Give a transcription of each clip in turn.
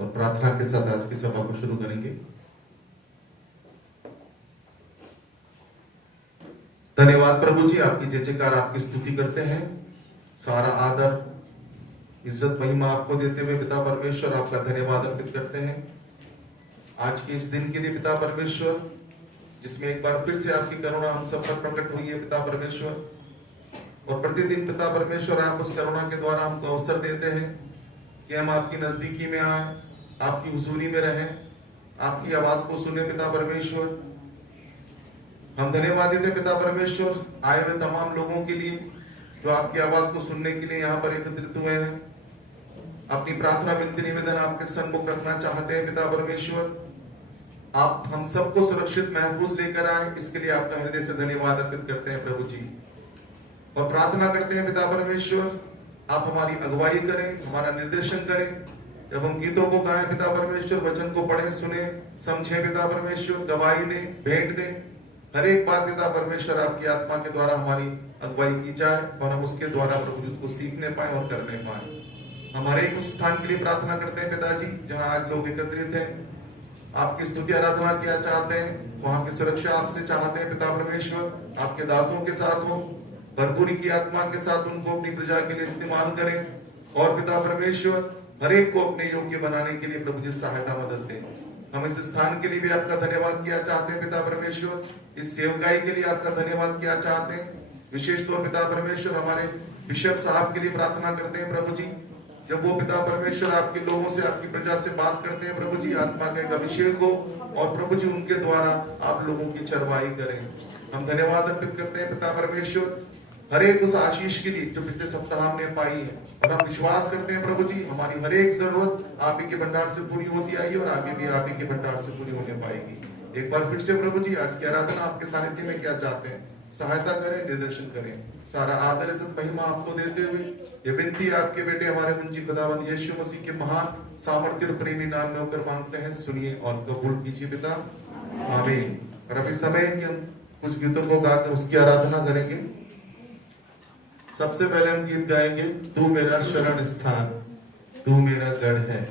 और प्रार्थना के साथ आज की सभा को शुरू करेंगे। धन्यवाद प्रभु जी, आपकी जय जयकार, आपकी स्तुति करते हैं। सारा आदर इज्जत महिमा आपको देते हुए पिता परमेश्वर आपका धन्यवाद अर्पित करते हैं आज के इस दिन के लिए पिता परमेश्वर, जिसमें एक बार फिर से आपकी करुणा हम सब पर प्रकट हुई है पिता परमेश्वर। और प्रतिदिन पिता परमेश्वर आप उस करुणा के द्वारा हमको अवसर देते हैं कि हम आपकी नजदीकी में आए, आपकी हुजूरी में रहें, आपकी आवाज को सुने पिता परमेश्वर। हम धन्यवादित है पिता परमेश्वर आए हुए तमाम लोगों के लिए जो आपकी आवाज को सुनने के लिए यहाँ पर एकत्रित हुए हैं। अपनी प्रार्थना विनती निवेदन आपके सन्मुख रखना चाहते हैं पिता परमेश्वर। आप हम सबको सुरक्षित महफूज लेकर आए, इसके लिए आपका हृदय से धन्यवाद अर्पित करते हैं प्रभु जी। और प्रार्थना करते हैं पिता परमेश्वर, आप हमारी अगुवाई करें, हमारा निर्देशन करें। जब हम गीतों को गाएं पिता परमेश्वर, वचन को पढ़ें, सुने, समझें पिता परमेश्वर, गवाही दें, भेंट दें, हर एक बात पिता परमेश्वर आपकी आत्मा के द्वारा हमारी अगुवाई की जाए और हम उसके द्वारा प्रभु जी उसको सीखने पाए और करने पाए। हमारे एक उस स्थान के लिए प्रार्थना करते हैं पिताजी जहां आज लोग एकत्रित हैं, आपकी स्तुति आराधना किया चाहते हैं, वहां की सुरक्षा आपसे चाहते हैं पिता परमेश्वर। आपके दासों के साथ हो, भरपूरी की आत्मा के साथ उनको अपनी प्रजा के लिए इस्तेमाल करें और पिता परमेश्वर हर एक को अपने योग्य बनाने के लिए प्रभु जी सहायता मदद दें। हम इस स्थान के लिए भी आपका धन्यवाद किया चाहते हैं पिता परमेश्वर, इस सेवकाई के लिए आपका धन्यवाद किया चाहते हैं। विशेष तौर पिता परमेश्वर हमारे बिशप साहब के लिए प्रार्थना करते हैं प्रभु जी। जब वो पिता परमेश्वर आपके लोगों से, आपकी प्रजा से बात करते हैं प्रभु जी, आत्मा का एक अभिषेक हो और प्रभु जी उनके द्वारा आप लोगों की चरवाई करें। हम धन्यवाद अर्पित करते हैं पिता परमेश्वर हर एक उस आशीष के लिए जो पिछले सप्ताह हमने पाई है। और हम विश्वास करते हैं प्रभु जी हमारी हर एक जरूरत आप ही के भंडार से पूरी होती आई और आगे भी आप ही के भंडार से पूरी होने पाएगी। एक बार फिर से प्रभु जी आज की आराधना आपके सानिध्य में क्या चाहते हैं, सहायता करें, निर्देशन करें। सारा आदर इज्जत महिमा आपको देते हुए ये विनती आपके बेटे हमारे मुंजी खुदावंद यीशु मसीह के महान सामर्थ्य और प्रेमी नाम में होकर मांगते हैं, सुनिए और कबूल कीजिए पिता, आमीन। और अभी समय है कि हम कुछ गीतों को गाकर उसकी आराधना करेंगे। सबसे पहले हम गीत गाएंगे, तू मेरा शरण स्थान, तू मेरा गढ़ है।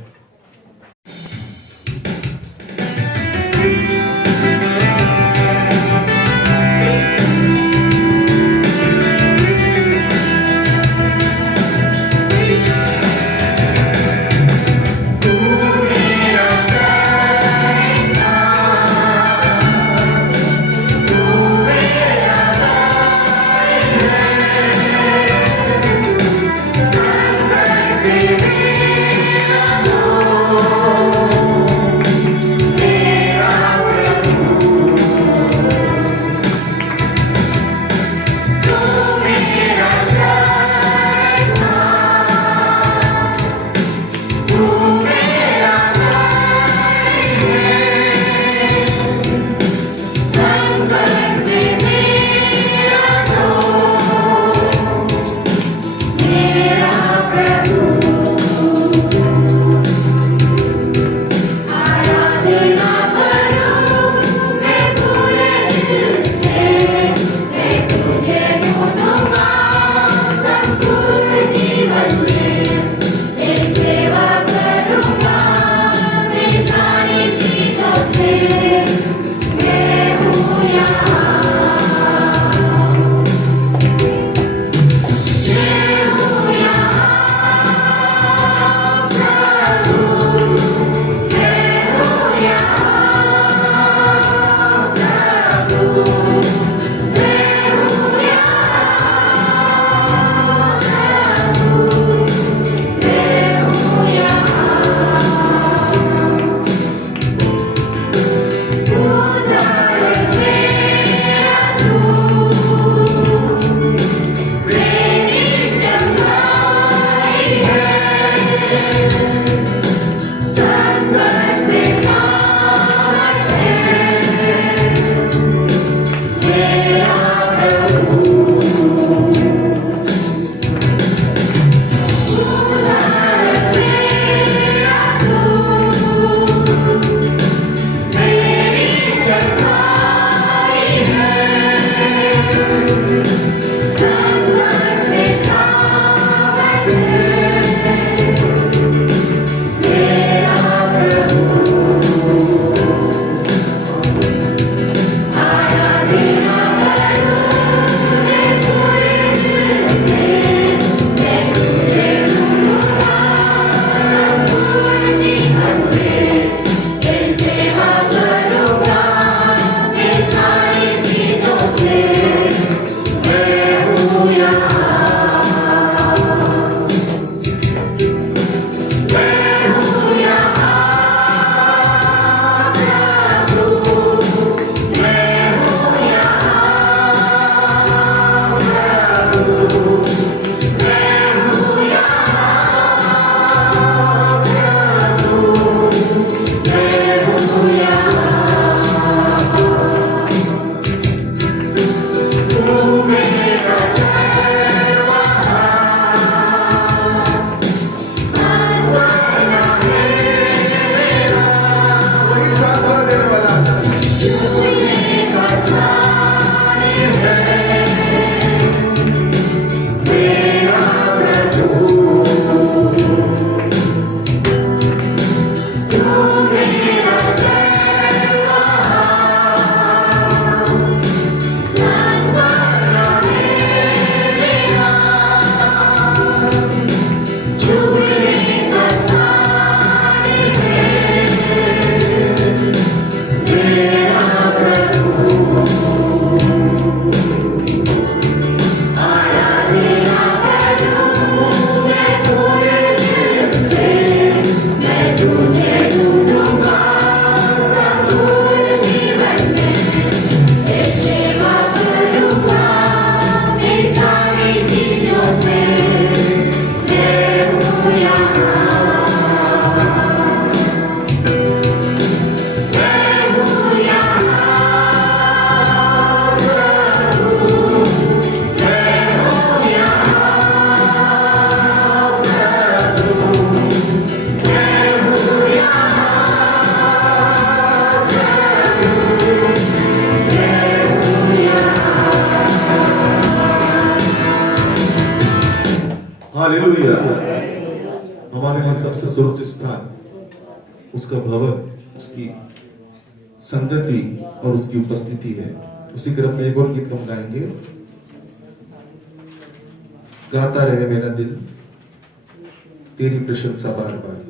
Oh हमारे लिए सबसे सुरक्षित स्थान उसका भवन, उसकी संगति और उसकी उपस्थिति है। उसी क्रम में एक और गीत हम गाएंगे, गाता रहे मेरा दिल तेरी प्रशंसा बार बार।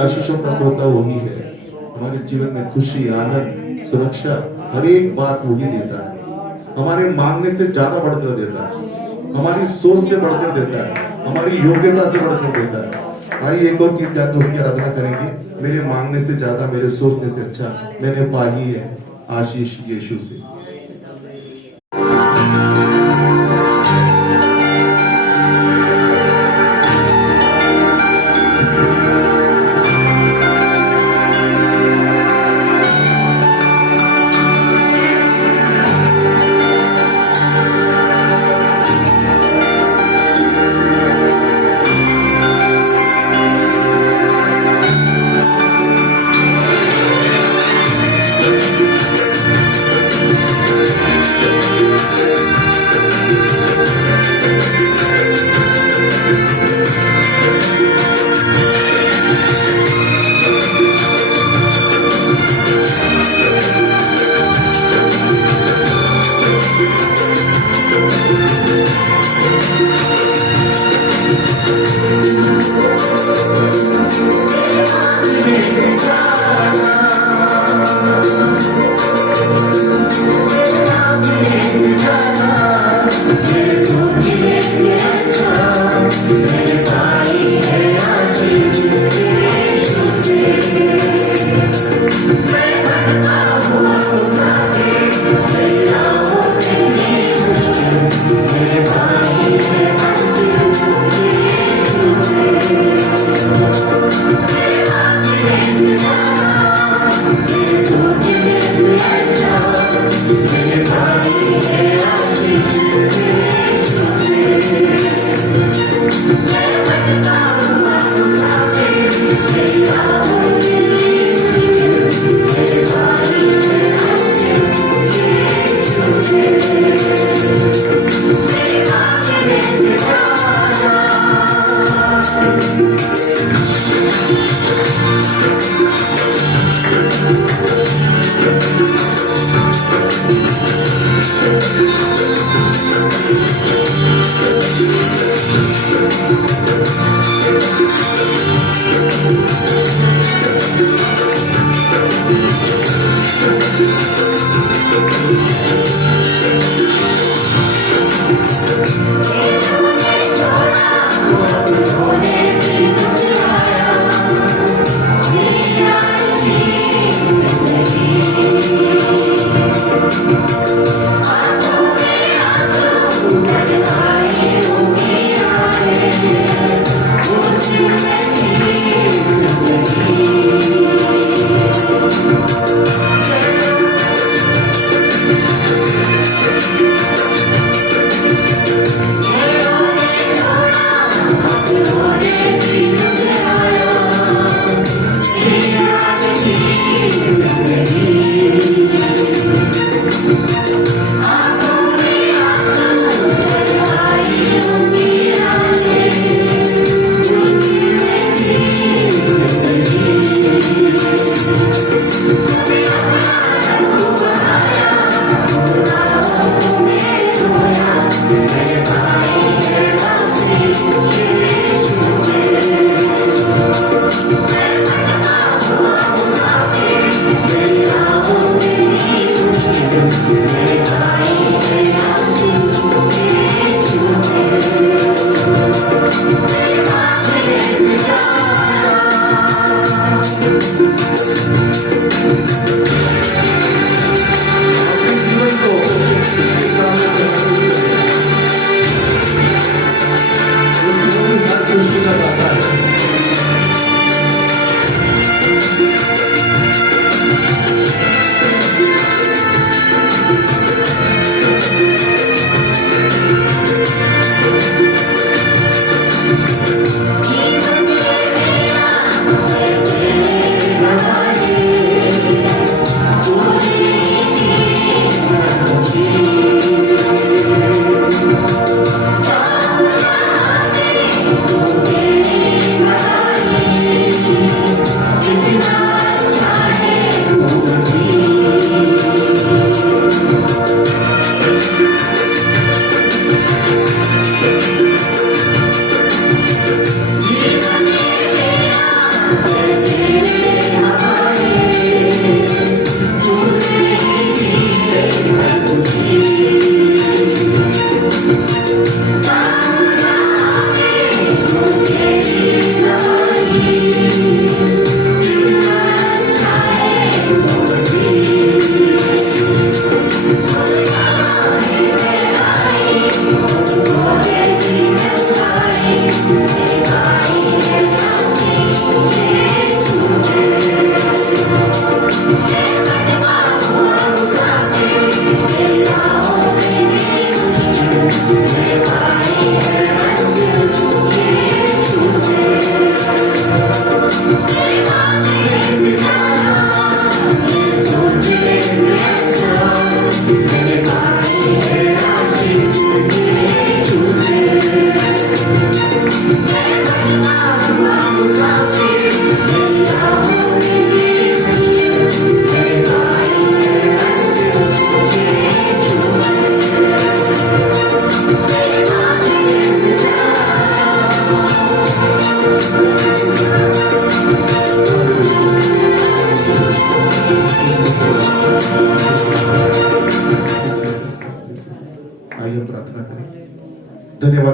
आशीषों का सोता वही है। हमारे जीवन में खुशी, आनंद, सुरक्षा, हर एक बात वही देता है। हमारे मांगने से ज्यादा बढ़कर देता है, हमारी सोच से बढ़कर देता है, हमारी योग्यता से बढ़कर देता है। आइए एक और गीत गाकर उसकी आराधना करेंगे। मेरे मांगने से ज्यादा, मेरे सोचने से अच्छा मैंने पाई है आशीष यीशु से।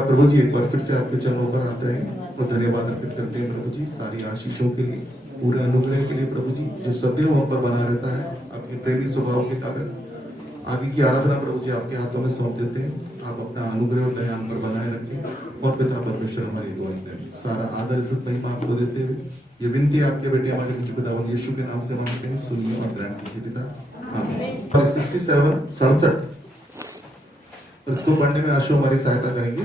प्रभु जी, एक बार फिर से आपके चरणों पर आते हैं और धन्यवाद अर्पित करते हैं प्रभु जी, सारी आशीषों के लिए, पूरे अनुग्रह के लिए प्रभु जी, जो सदैव हम पर बना रहता है आपके प्रेमी स्वभाव के कारण। आगे की आराधना प्रभु जी आपके हाथों में सौंप देते हैं। आप अपना अनुग्रह और दया हम पर बनाए रखें और पिता परमेश्वर हमारी दुआएं करें। सारा आदर इज्जत महिमा आपको देते हुए ये विनती आपके बेटे हमारे पिता यीशु के नाम से मांगते हैं, सुनिए और ग्रहण कीजिए पिता, आमीन। और 67 इसको पढ़ने में आशु हमारी सहायता करेंगे।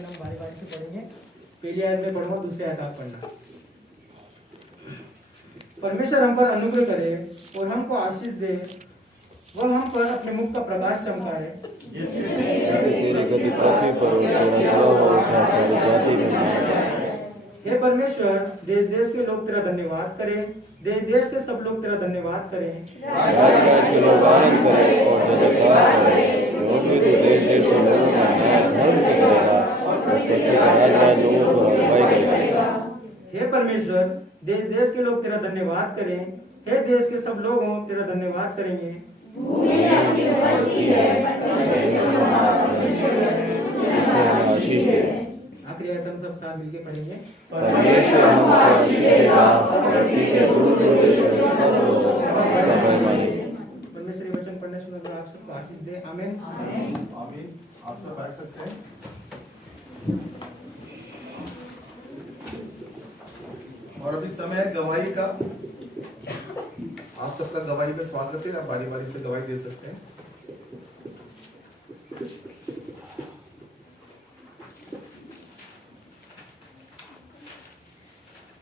हम बारी बारी से पढ़ेंगे। पहली आयत में पढ़ो, दूसरी आयत आप पढ़ना। परमेश्वर हम पर अनुग्रह करे और हमको आशीष दे, वह हम पर अपने मुख का प्रकाश चमकाए। हे परमेश्वर, देश देश के लोग तेरा धन्यवाद करें, देश देश के सब लोग तेरा धन्यवाद करें। राज के लोग आनंद करें और जय जयकार करें, क्योंकि तू देश देश के लोगों का न्याय धर्म से करेगा और पृथ्वी का राज लोगों को अगुवाई करेगा। हे परमेश्वर, देश देश के लोग तेरा धन्यवाद करें, हे देश के सब लोग हों तेरा धन्यवाद करेंगे। आखिरी आयत हम सब साथ मिलके पढ़ेंगे। परमेश्वर हमको आशीष देगा और पृथ्वी के दूर दूर देशों के सब लोग उसका महिमा करेंगे। परमेश्वर ये वचन पढ़ने से आप सबको आशीष दे, आमीन। आमीन। आप सब बैठ सकते हैं। और अभी समय है गवाही का। आप सबका गवाही में स्वागत है, आप बारी बारी से गवाही दे सकते हैं।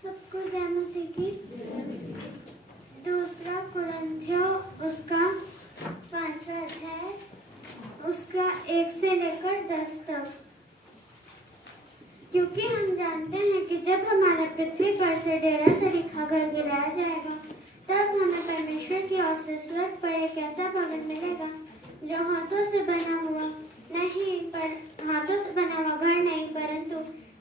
सबको जय मसीह की। दूसरा कुरिन्थियों उसका 5वां अध्याय उसका 1 से लेकर 10 तक। क्योंकि हम जानते हैं कि जब हमारा पृथ्वी पर से डेरा सरीखा घर गिराया जाएगा, तब हमें परमेश्वर की ओर से स्वर्ग पर एक ऐसा भवन मिलेगा जो हाथों से बना हुआ घर नहीं परंतु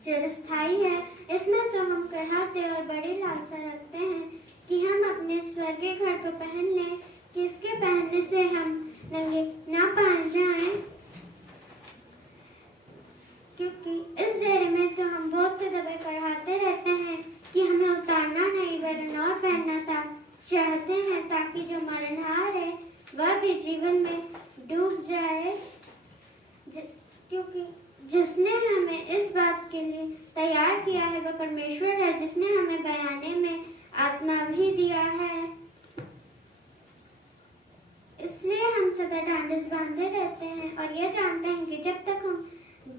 चिरस्थायी है। इसमें तो हम कहते और बड़ी लालसा रखते हैं कि हम अपने स्वर्गीय घर को पहन लें, कि इसके पहनने से हम नंगे ना पाए जाएं। क्योंकि इस डेरे में तो हम बहुत से दबे कराते रहते हैं कि हमें उतारना नहीं वरन और पहनना था चाहते हैं, ताकि जो मरणहार है वह भी जीवन में डूब जाए। क्योंकि जिसने हमें इस बात के लिए तैयार किया है वह परमेश्वर है, जिसने हमें बयाने में आत्मा भी दिया है। इसलिए हम सदा ढांढस बांधे रहते हैं और ये जानते हैं कि जब तक हम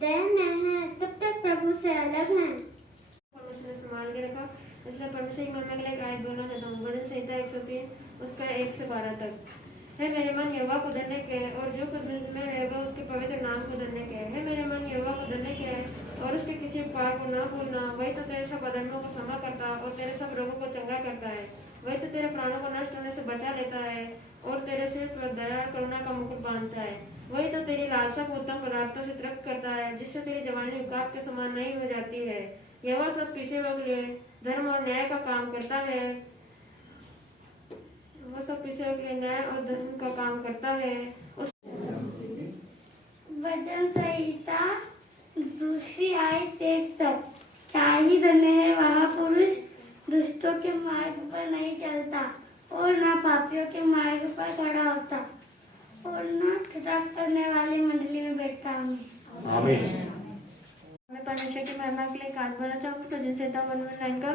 देह में हैं तब तक प्रभु से अलग हैं। परमेश्वर ने संभाल के रखा, इसलिए परमेश्वर की महिमा के लिए गायक बोलना चाहता हूँ। भजन संहिता 103 उसका 1 से 12 तक। है मेरे मन यहोवा को धन्य के, और जो कुछ में है वह उसके पवित्र नाम को धन्य के। है मेरे मन यहोवा को धन्य के, और उसके किसी उपकार को न भूलना। वही तो तेरे सब अधर्मों को क्षमा करता और तेरे सब रोगों को चंगा करता है। वही तो तेरे प्राणों को नष्ट होने से बचा लेता है और तेरे सिर पर दया और करुणा का मुकुट बांधता है। वही तो तेरी लालसा को उत्तम पदार्थों से तृप्त करता है, जिससे तेरी जवानी उकाब के समान नहीं हो जाती है। यहोवा सब पीछे हुए के लिए धर्म और न्याय का काम करता है। वह सब पीछे हुए के लिए न्याय और धर्म का काम करता है। वचन संहिता 2 आयत 1 तक। क्या ही धन्य है वह पुरुष दुष्टों के मार्ग पर नहीं चलता और न पापियों के मार्ग पर खड़ा होता और न ठिठक करने वाली मंडली में बैठता। आमीन। मैं परमेश्वर की महिमा के लिए गान बोलना चाहूँगी। भजन संहिता 119 का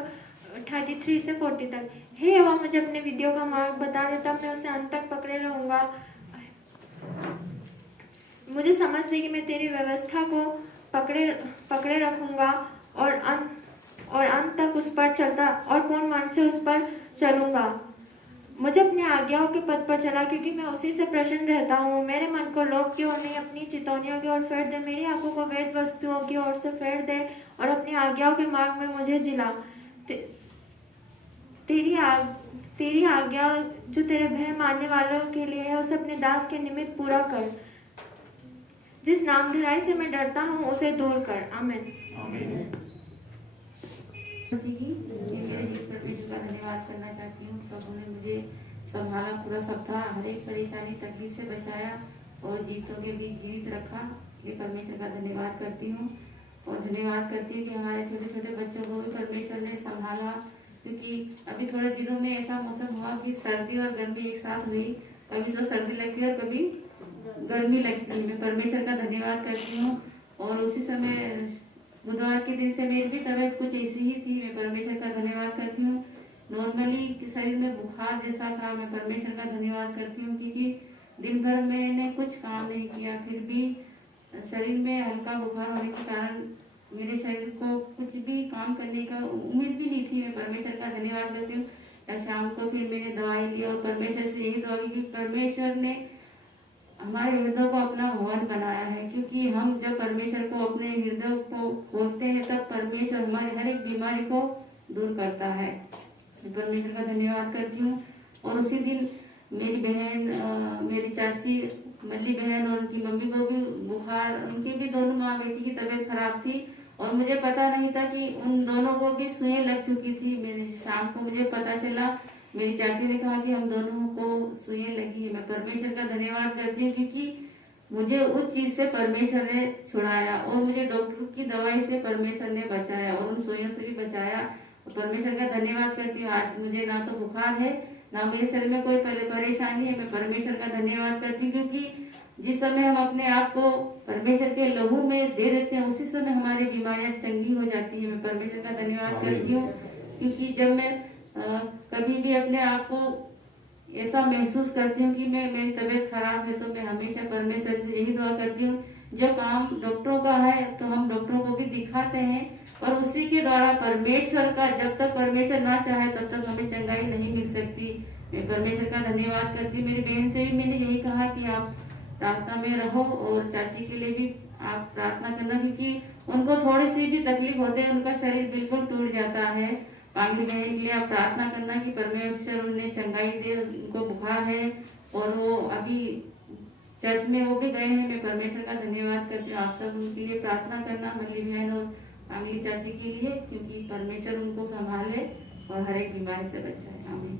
33 से 40 तक। हे यहोवा, मुझे अपने विधियों का मार्ग बता दे, तब मैं उसे अंत तक पकड़े रहूंगा। मुझे समझ दे कि मैं तेरी व्यवस्था को पकड़े रखूंगा और अंत तक उस पर चलता और पूर्ण मन से उस पर चलूंगा। मुझे अपनी आज्ञाओं के पद पर चला, क्योंकि मैं उसी से प्रसन्न रहता हूँ। मेरे मन को लोभ की ओर नहीं, अपनी चितौनियों की ओर फेर दे। मेरी आंखों को वैध वस्तुओं की ओर से फेर दे और अपनी आज्ञाओं के मार्ग में मुझे जिला। तेरी आज्ञा जो तेरे भय मानने वालों के लिए है, उसे अपने दास के निमित्त पूरा कर। जिस नाम धराई से मैं डरता हूँ उसे दूर कर। आमीन। आमीन। उसी की मेरे जिस परमेश्वर का धन्यवाद करना चाहती हूँ। प्रभु ने मुझे संभाला, पूरा सप्ताह हर एक परेशानी तकलीफ से बचाया और जीतों के बीच जीवित रखा। ये परमेश्वर का धन्यवाद करती हूँ और धन्यवाद करती हूँ कि हमारे छोटे छोटे बच्चों को भी परमेश्वर ने संभाला, क्योंकि अभी थोड़े दिनों में ऐसा मौसम हुआ कि सर्दी और गर्मी एक साथ हुई। कभी तो सर्दी लगती है और कभी गर्मी लगती है। मैं परमेश्वर का धन्यवाद करती हूँ। और उसी समय बुधवार के दिन से मेरी भी तबीयत कुछ ऐसी ही थी। मैं परमेश्वर का धन्यवाद करती हूँ। नॉर्मली शरीर में बुखार जैसा था। मैं परमेश्वर का धन्यवाद करती हूँ क्योंकि दिन भर मैंने कुछ काम नहीं किया, फिर भी शरीर में हल्का बुखार होने के कारण मेरे शरीर को कुछ भी काम करने का उम्मीद भी नहीं थी। मैं परमेश्वर का धन्यवाद करती हूँ। शाम को फिर मैंने दवाई ली और परमेश्वर से यही दुआ की कि परमेश्वर ने हमारे हृदय को अपना भवन बनाया है, क्योंकि हम जब परमेश्वर को अपने हृदय को खोलते हैं तब परमेश्वर हमारी हर एक बीमारी को दूर करता है। मैं परमेश्वर का धन्यवाद करती हूँ। और उसी दिन मेरी बहन, मेरी चाची मल्ली बहन और उनकी मम्मी को भी बुखार, उनकी भी दोनों माँ बेटी की तबीयत खराब थी और मुझे पता नहीं था कि उन दोनों को भी सुई लग चुकी थी। मेरे शाम को मुझे पता चला, मेरी चाची ने कहा कि हम दोनों को सुई लगी है। मैं परमेश्वर का धन्यवाद करती हूँ क्योंकि मुझे उस चीज से परमेश्वर ने छुड़ाया और मुझे डॉक्टर की दवाई से परमेश्वर ने बचाया और उन सुइयों से भी बचाया। परमेश्वर का धन्यवाद करती हूँ। आज मुझे ना तो बुखार है, ना मेरे शरीर में कोई परेशानी है। मैं परमेश्वर का धन्यवाद करती हूँ क्योंकि जिस समय हम अपने आप को परमेश्वर के लहू में दे देते हैं उसी समय हमारी बीमारियां चंगी हो जाती है। मैं परमेश्वर का धन्यवाद करती हूँ क्योंकि जब मैं कभी भी अपने आप को ऐसा महसूस करती हूँ कि मेरी तबीयत खराब है तो मैं हमेशा परमेश्वर से यही दुआ करती हूँ। जो काम डॉक्टरों का है तो हम डॉक्टरों को भी दिखाते हैं और उसी के द्वारा परमेश्वर का, जब तक परमेश्वर ना चाहे तब तक हमें चंगाई नहीं मिल सकती। मैं परमेश्वर का धन्यवाद करती हूँ। मेरी बहन से भी मैंने यही कहा कि आप प्रार्थना में रहो और चाची के लिए भी आप प्रार्थना करना, क्योंकि उनको थोड़ी सी भी तकलीफ होते है उनका शरीर बिल्कुल टूट जाता है। पांगली बहन के लिए आप प्रार्थना करना कि परमेश्वर उन्हें चंगाई दे। उनको बुखार है और वो अभी चर्च में वो भी गए हैं। मैं परमेश्वर का धन्यवाद करती हूँ। आप सब उनके लिए प्रार्थना करना, मल्ली बहन और पांगली चाची के लिए, क्योंकि परमेश्वर उनको संभाले और हर एक बीमारी से बचाए। आमीन।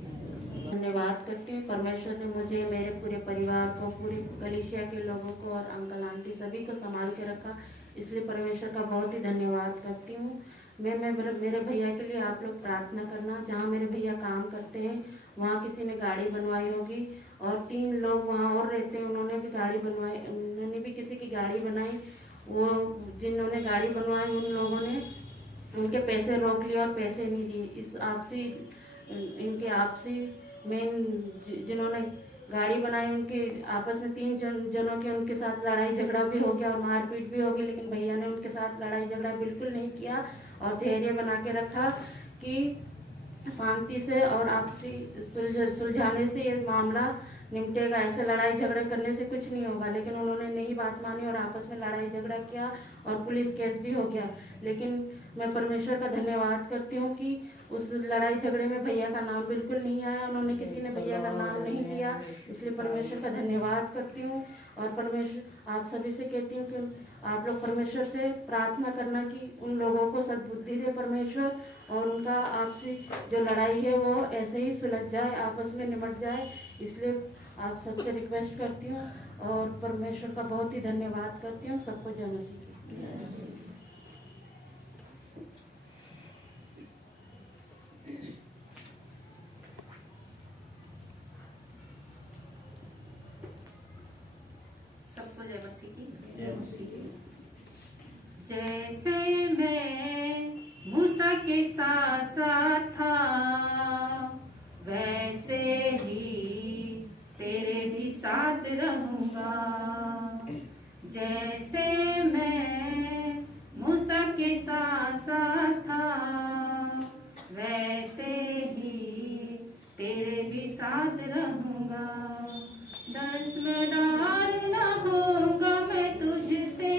धन्यवाद करती हूँ। परमेश्वर ने मुझे, मेरे पूरे परिवार को, पूरी कलीसिया के लोगों को और अंकल आंटी सभी को संभाल के रखा, इसलिए परमेश्वर का बहुत ही धन्यवाद करती हूँ। मैं मेरे भैया के लिए आप लोग प्रार्थना करना। जहाँ मेरे भैया काम करते हैं वहाँ किसी ने गाड़ी बनवाई होगी और 3 लोग वहाँ और रहते हैं, उन्होंने भी गाड़ी बनवाई, उन्होंने भी किसी की गाड़ी बनाई। वो जिन्होंने गाड़ी बनवाई उन लोगों ने उनके पैसे रोक लिए और पैसे नहीं दिए। इस इनके आपसी मेन जिन्होंने गाड़ी बनाई उनके आपस में 3 जनों के उनके साथ लड़ाई झगड़ा भी हो गया और मारपीट भी हो गई, लेकिन भैया ने उनके साथ लड़ाई झगड़ा बिल्कुल नहीं किया और धैर्य बना के रखा कि शांति से और आपसी सुलझाने से ये मामला निपटेगा। ऐसे लड़ाई झगड़े करने से कुछ नहीं होगा, लेकिन उन्होंने नहीं बात मानी और आपस में लड़ाई झगड़ा किया और पुलिस केस भी हो गया। लेकिन मैं परमेश्वर का धन्यवाद करती हूँ कि उस लड़ाई झगड़े में भैया का नाम बिल्कुल नहीं आया, उन्होंने किसी ने भैया का नाम नहीं लिया, इसलिए परमेश्वर का धन्यवाद करती हूँ। और परमेश्वर आप सभी से कहती हूँ कि आप लोग परमेश्वर से प्रार्थना करना कि उन लोगों को सद्बुद्धि दे परमेश्वर और उनका आपसी जो लड़ाई है वो ऐसे ही सुलझ जाए, आपस में निपट जाए। इसलिए आप सबसे रिक्वेस्ट करती हूँ और परमेश्वर का बहुत ही धन्यवाद करती हूँ। सबको जय मसीह की। सबको जय मसीह की। जैसे मैं मूसा के साथ साथ था वैसे ही तेरे भी साथ रहूंगा। जैसे मैं मूसा के साथ साथ था वैसे ही तेरे भी साथ रहूंगा। रस्मदार न होगा मैं तुझसे,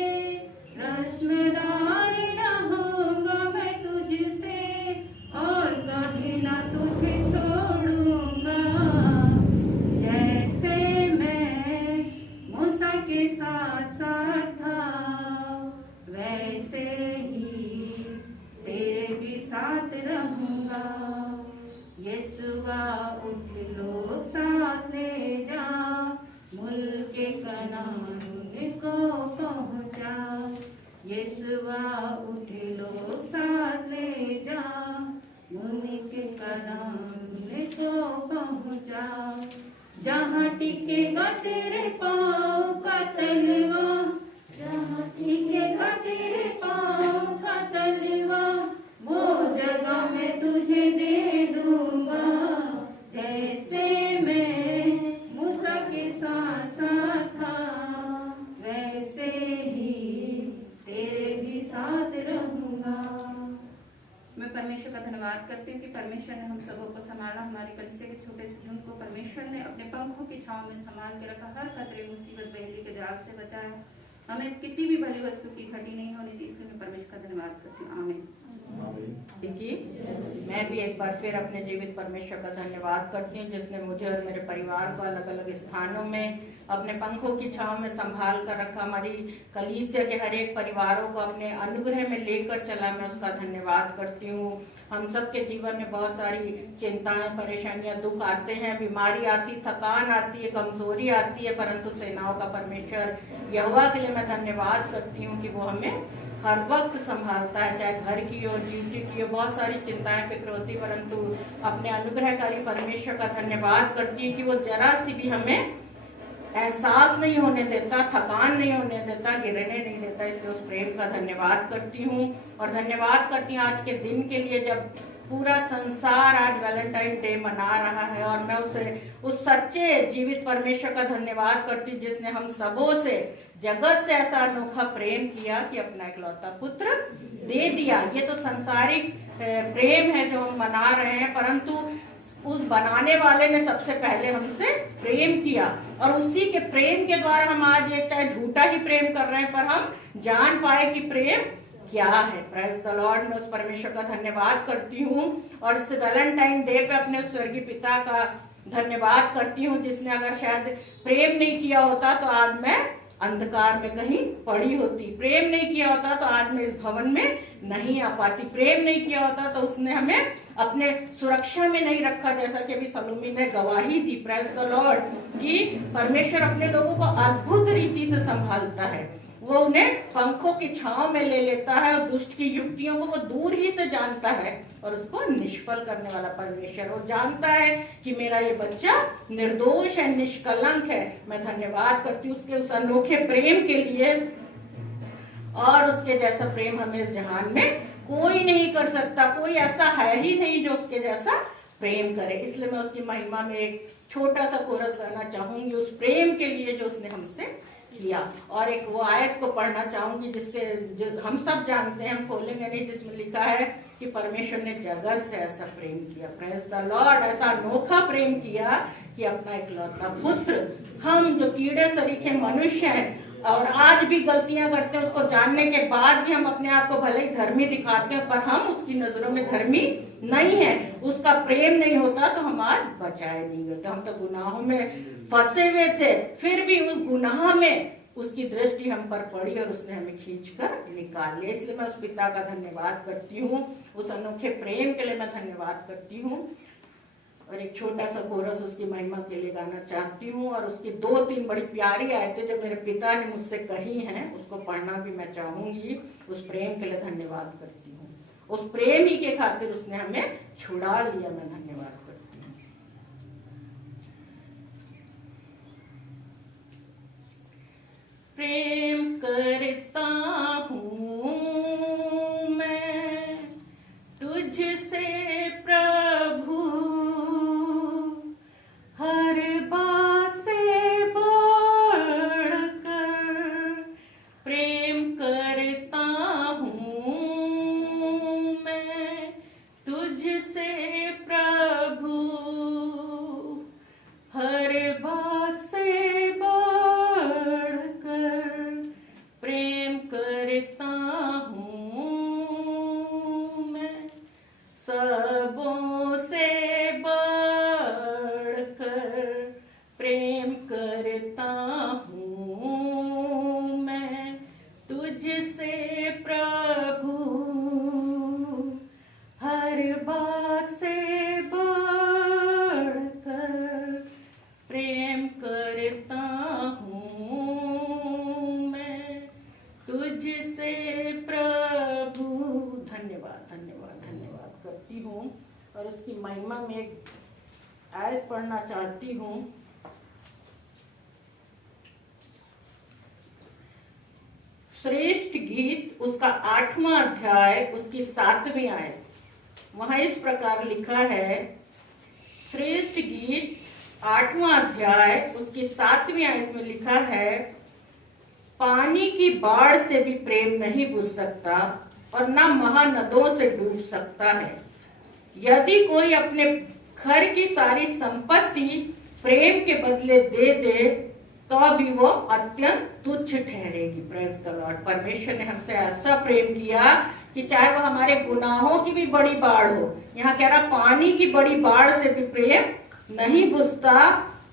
रस्मदार न होगा मैं तुझसे और कभी ना तुझे छोड़ूंगा। जैसे मैं मूसा के साथ साथ था वैसे ही तेरे भी साथ उठे लोग साथ ले जा, मुल्क कनान को पहुंचा। यीशुआ उठे लोग साथ ले जा, मुल्क कनान को पहुंचा। जहाँ टिकेगा तेरे पाँव का तलवा, जहाँ टिकेगा तेरे पाँव का तलवा, वो जगह मैं तुझे दे दूंगा। जैसे मैं मूसा के साथ साथ था, वैसे ही तेरे भी साथ रहूंगा। मैं परमेश्वर का धन्यवाद करती हूँ कि परमेश्वर ने हम सबों को संभाला। हमारी कलीसिया के छोटे से झुंड को परमेश्वर ने अपने पंखों की छांव में संभाल के रखा, हर खतरे मुसीबत बहेली के जाल से बचाया। हमें किसी भी भली वस्तु की घटी नहीं होनी थी, इसलिए मैं परमेश्वर का धन्यवाद करती हूँ। आमीन। मैं भी एक बार फिर अपने जीवित परमेश्वर का धन्यवाद करती हूँ, जिसने मुझे और मेरे परिवार को अलग अलग स्थानों में अपने पंखों की छांव में संभाल कर रखा। हमारी कलीसिया के हर एक परिवारों को अपने अनुग्रह में लेकर चला, मैं उसका धन्यवाद करती हूँ। हम सबके जीवन में बहुत सारी चिंताएं, परेशानियां, दुख आते हैं, बीमारी आती, थकान आती है, कमजोरी आती है, परंतु सेनाओं का परमेश्वर यहोवा के लिए मैं धन्यवाद करती हूँ कि वो हमें हर वक्त संभालता है, चाहे घर की हो, ड्यूटी की हो, बहुत सारी चिंताएं, फिक्र होती, परंतु अपने अनुग्रहकारी परमेश्वर का धन्यवाद करती हूँ कि वो जरा सी भी हमें एहसास नहीं होने देता, थकान नहीं होने देता, गिरने नहीं देता। इसलिए उस प्रेम का धन्यवाद करती हूँ। और धन्यवाद करती हूँ आज के दिन के लिए, जब पूरा संसार आज वैलेंटाइन डे मना रहा है, और मैं उस सच्चे जीवित परमेश्वर का धन्यवाद करती हूँ जिसने हम सबों से, जगत से ऐसा अनोखा प्रेम किया कि अपना इकलौता पुत्र दे दिया। ये तो सांसारिक प्रेम है जो हम मना रहे हैं, परंतु उस बनाने वाले ने सबसे पहले हमसे प्रेम किया, और उसी के प्रेम के द्वारा हम आज एक चाहे झूठा ही प्रेम कर रहे हैं, पर हम जान पाए कि प्रेम क्या है। Praise the Lord. मैं उस परमेश्वर का धन्यवाद करती हूँ, और इस वैलेंटाइन डे पे अपने स्वर्गीय पिता का धन्यवाद करती हूँ, जिसने अगर शायद प्रेम नहीं किया होता तो आज मैं अंधकार में कहीं पड़ी होती, प्रेम नहीं किया होता तो आज मैं इस भवन में नहीं आ पाती, प्रेम नहीं किया होता तो उसने हमें अपने सुरक्षा में नहीं रखा, जैसा कि अभी सलोमी ने गवाही दी, प्रेज द लॉर्ड, कि परमेश्वर अपने लोगों को अद्भुत रीति से संभालता है। वो उन्हें पंखों की छांव में ले लेता है, और दुष्ट की युक्तियों को वो दूर ही से जानता है, और उसको निष्फल करने वाला परमेश्वर, वो जानता है कि मेरा ये बच्चा निर्दोष है, निष्कलंक है। मैं धन्यवाद करती हूँ उसके उस अनोखे प्रेम के लिए, और उसके जैसा प्रेम हमें इस जहान में कोई नहीं कर सकता, कोई ऐसा है ही नहीं जो उसके जैसा प्रेम करे। इसलिए मैं उसकी महिमा में एक छोटा सा कोरस गाना चाहूंगी उस प्रेम के लिए जो उसने हमसे किया, और एक वो आयत को पढ़ना चाहूंगी जो हम सब जानते हैं, हम खोलेंगे नहीं, जिसमें लिखा है कि परमेश्वर ने जगत से ऐसा प्रेम किया, प्रेज द लॉर्ड, ऐसा अनोखा प्रेम किया कि अपना इकलौता पुत्र, हम जो कीड़े सरीखे मनुष्य हैं और आज भी गलतियां करते हैं, उसको जानने के बाद भी हम अपने आप को भले ही धर्मी दिखाते हैं, पर हम उसकी नजरों में धर्मी नहीं है, उसका प्रेम नहीं होता तो हम आज बचाए नहीं गए। हम तो गुनाहों में फंसे हुए थे, फिर भी उस गुनाह में उसकी दृष्टि हम पर पड़ी और उसने हमें खींचकर निकाल लिया। इसलिए मैं उस पिता का धन्यवाद करती हूँ, उस अनोखे प्रेम के लिए मैं धन्यवाद करती हूँ। और एक छोटा सा कोरस उसकी महिमा के लिए गाना चाहती हूँ, और उसकी 2-3 बड़ी प्यारी आयतें जो मेरे पिता ने मुझसे कही हैं उसको पढ़ना भी मैं चाहूंगी। उस प्रेम के लिए धन्यवाद करती हूँ, उस प्रेम ही के खातिर उसने हमें छुड़ा लिया, मैं धन्यवाद करती हूँ। प्रेम करता हूँ मैं तुझसे प्रभु, हर बात से बढ़कर प्रेम करता हूँ मैं तुझसे प्रभु, हर बात से बढ़कर प्रेम करता हूँ मैं, सबों से प्रेम करता हूँ मैं तुझसे प्रभु, हर बात से बढ़कर आयत पढ़ना चाहती हूँ। श्रेष्ठ गीत उसका 8वां अध्याय उसकी 7वीं आयत, वहां इस प्रकार लिखा है। श्रेष्ठ गीत 8वां अध्याय उसकी 7वीं आयत में लिखा है, पानी की बाढ़ से भी प्रेम नहीं बुझ सकता और न महानदों से डूब सकता है। यदि कोई अपने घर की सारी संपत्ति प्रेम के बदले दे दे तो भी वो अत्यंत तुच्छ ठहरेगी। Praise the Lord. परमेश्वर ने हमसे ऐसा प्रेम किया कि चाहे वो हमारे गुनाहों की भी बड़ी बाढ़ हो, यहाँ कह रहा पानी की बड़ी बाढ़ से भी प्रेम नहीं बुझता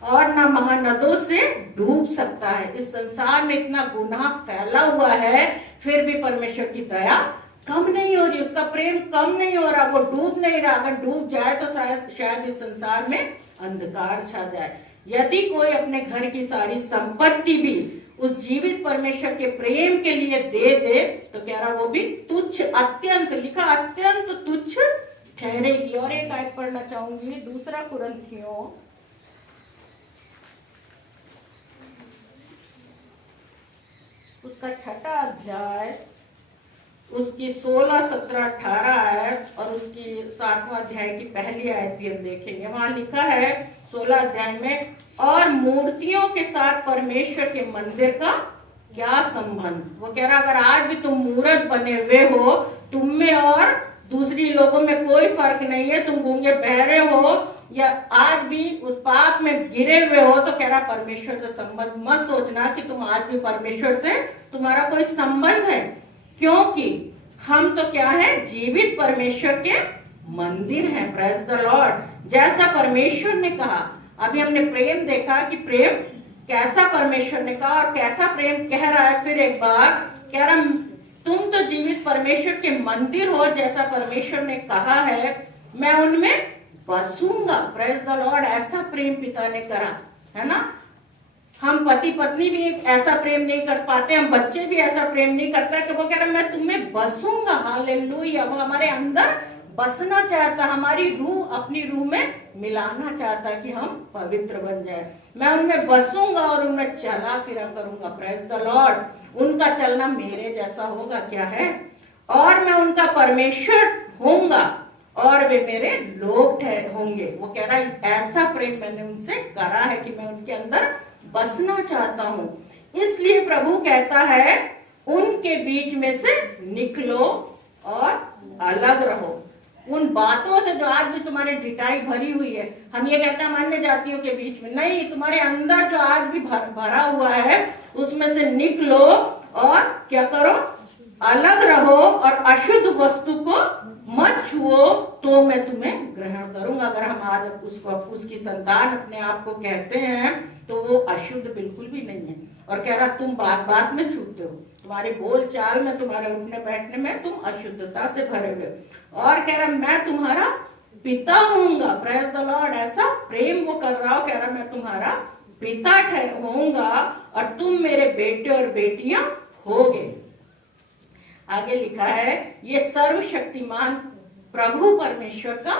और न महानदों से डूब सकता है। इस संसार में इतना गुनाह फैला हुआ है, फिर भी परमेश्वर की दया कम नहीं हो रही, उसका प्रेम कम नहीं हो रहा, वो डूब नहीं रहा। अगर डूब जाए तो शायद इस संसार में अंधकार छा जाए। यदि कोई अपने घर की सारी संपत्ति भी उस जीवित परमेश्वर के प्रेम के लिए दे दे तो कह रहा वो भी तुच्छ, अत्यंत लिखा, अत्यंत तुच्छ ठहरेगी। और एक आयत पढ़ना चाहूंगी, 2 कुरिन्थियों उसका 6वां अध्याय उसकी 16, 17, 18 आयत और उसकी 7वां अध्याय की पहली आयत भी हम देखेंगे। वहां लिखा है 16 अध्याय में, और मूर्तियों के साथ परमेश्वर के मंदिर का क्या संबंध। वो कह रहा अगर आज भी तुम मूर्त बने हुए हो, तुम में और दूसरी लोगों में कोई फर्क नहीं है, तुम गूंगे बहरे हो या आज भी उस पाप में गिरे हुए हो, तो कह रहा परमेश्वर से संबंध मत सोचना कि तुम आज भी परमेश्वर से तुम्हारा कोई संबंध है, क्योंकि हम तो क्या है, जीवित परमेश्वर के मंदिर हैं। Praise the Lord. जैसा परमेश्वर ने कहा, अभी हमने प्रेम देखा कि प्रेम कैसा परमेश्वर ने कहा और कैसा प्रेम कह रहा है। फिर एक बार कह रहा तुम तो जीवित परमेश्वर के मंदिर हो, जैसा परमेश्वर ने कहा है मैं उनमें बसूंगा। Praise the Lord. ऐसा प्रेम पिता ने करा है ना। हम पति पत्नी भी एक ऐसा प्रेम नहीं कर पाते, हम बच्चे भी ऐसा प्रेम नहीं करते कि वो कह रहा मैं तुम्हें बसूंगा। हालेलुया। वो हमारे अंदर बसना चाहता, हमारी रूह अपनी रूह में मिलाना चाहता कि हम पवित्र बन जाए। मैं उनमें बसूंगा और उनमें चला फिरा करूंगा। Praise the Lord. उनका चलना मेरे जैसा होगा, क्या है, और मैं उनका परमेश्वर होऊंगा और वे मेरे लोग होंगे। वो कह रहा है ऐसा प्रेम मैंने उनसे करा है कि मैं उनके अंदर बसना चाहता हूं। इसलिए प्रभु कहता है उनके बीच में से निकलो और अलग रहो। उन बातों से जो आज भी तुम्हारी ढिठाई भरी हुई है, हम ये कहते हैं अन्य जातियों के बीच में नहीं, तुम्हारे अंदर जो आज भी भरा हुआ है उसमें से निकलो और क्या करो, अलग रहो और अशुद्ध वस्तु को मत छुओ तो मैं तुम्हें ग्रहण करूंगा। अगर हम आज उसकी संतान अपने आप को कहते हैं तो वो अशुद्ध बिल्कुल भी नहीं है। और कह रहा तुम बात बात में छूते हो, तुम्हारे बोल चाल में, तुम्हारे उठने बैठने में तुम अशुद्धता से भरे हुए। और कह रहा मैं तुम्हारा पिता होऊंगा। Praise the Lord. ऐसा प्रेम वो कर रहा हो, कह रहा मैं तुम्हारा पिता होऊंगा और तुम मेरे बेटे और बेटियां होगे। आगे लिखा है ये सर्वशक्तिमान प्रभु परमेश्वर का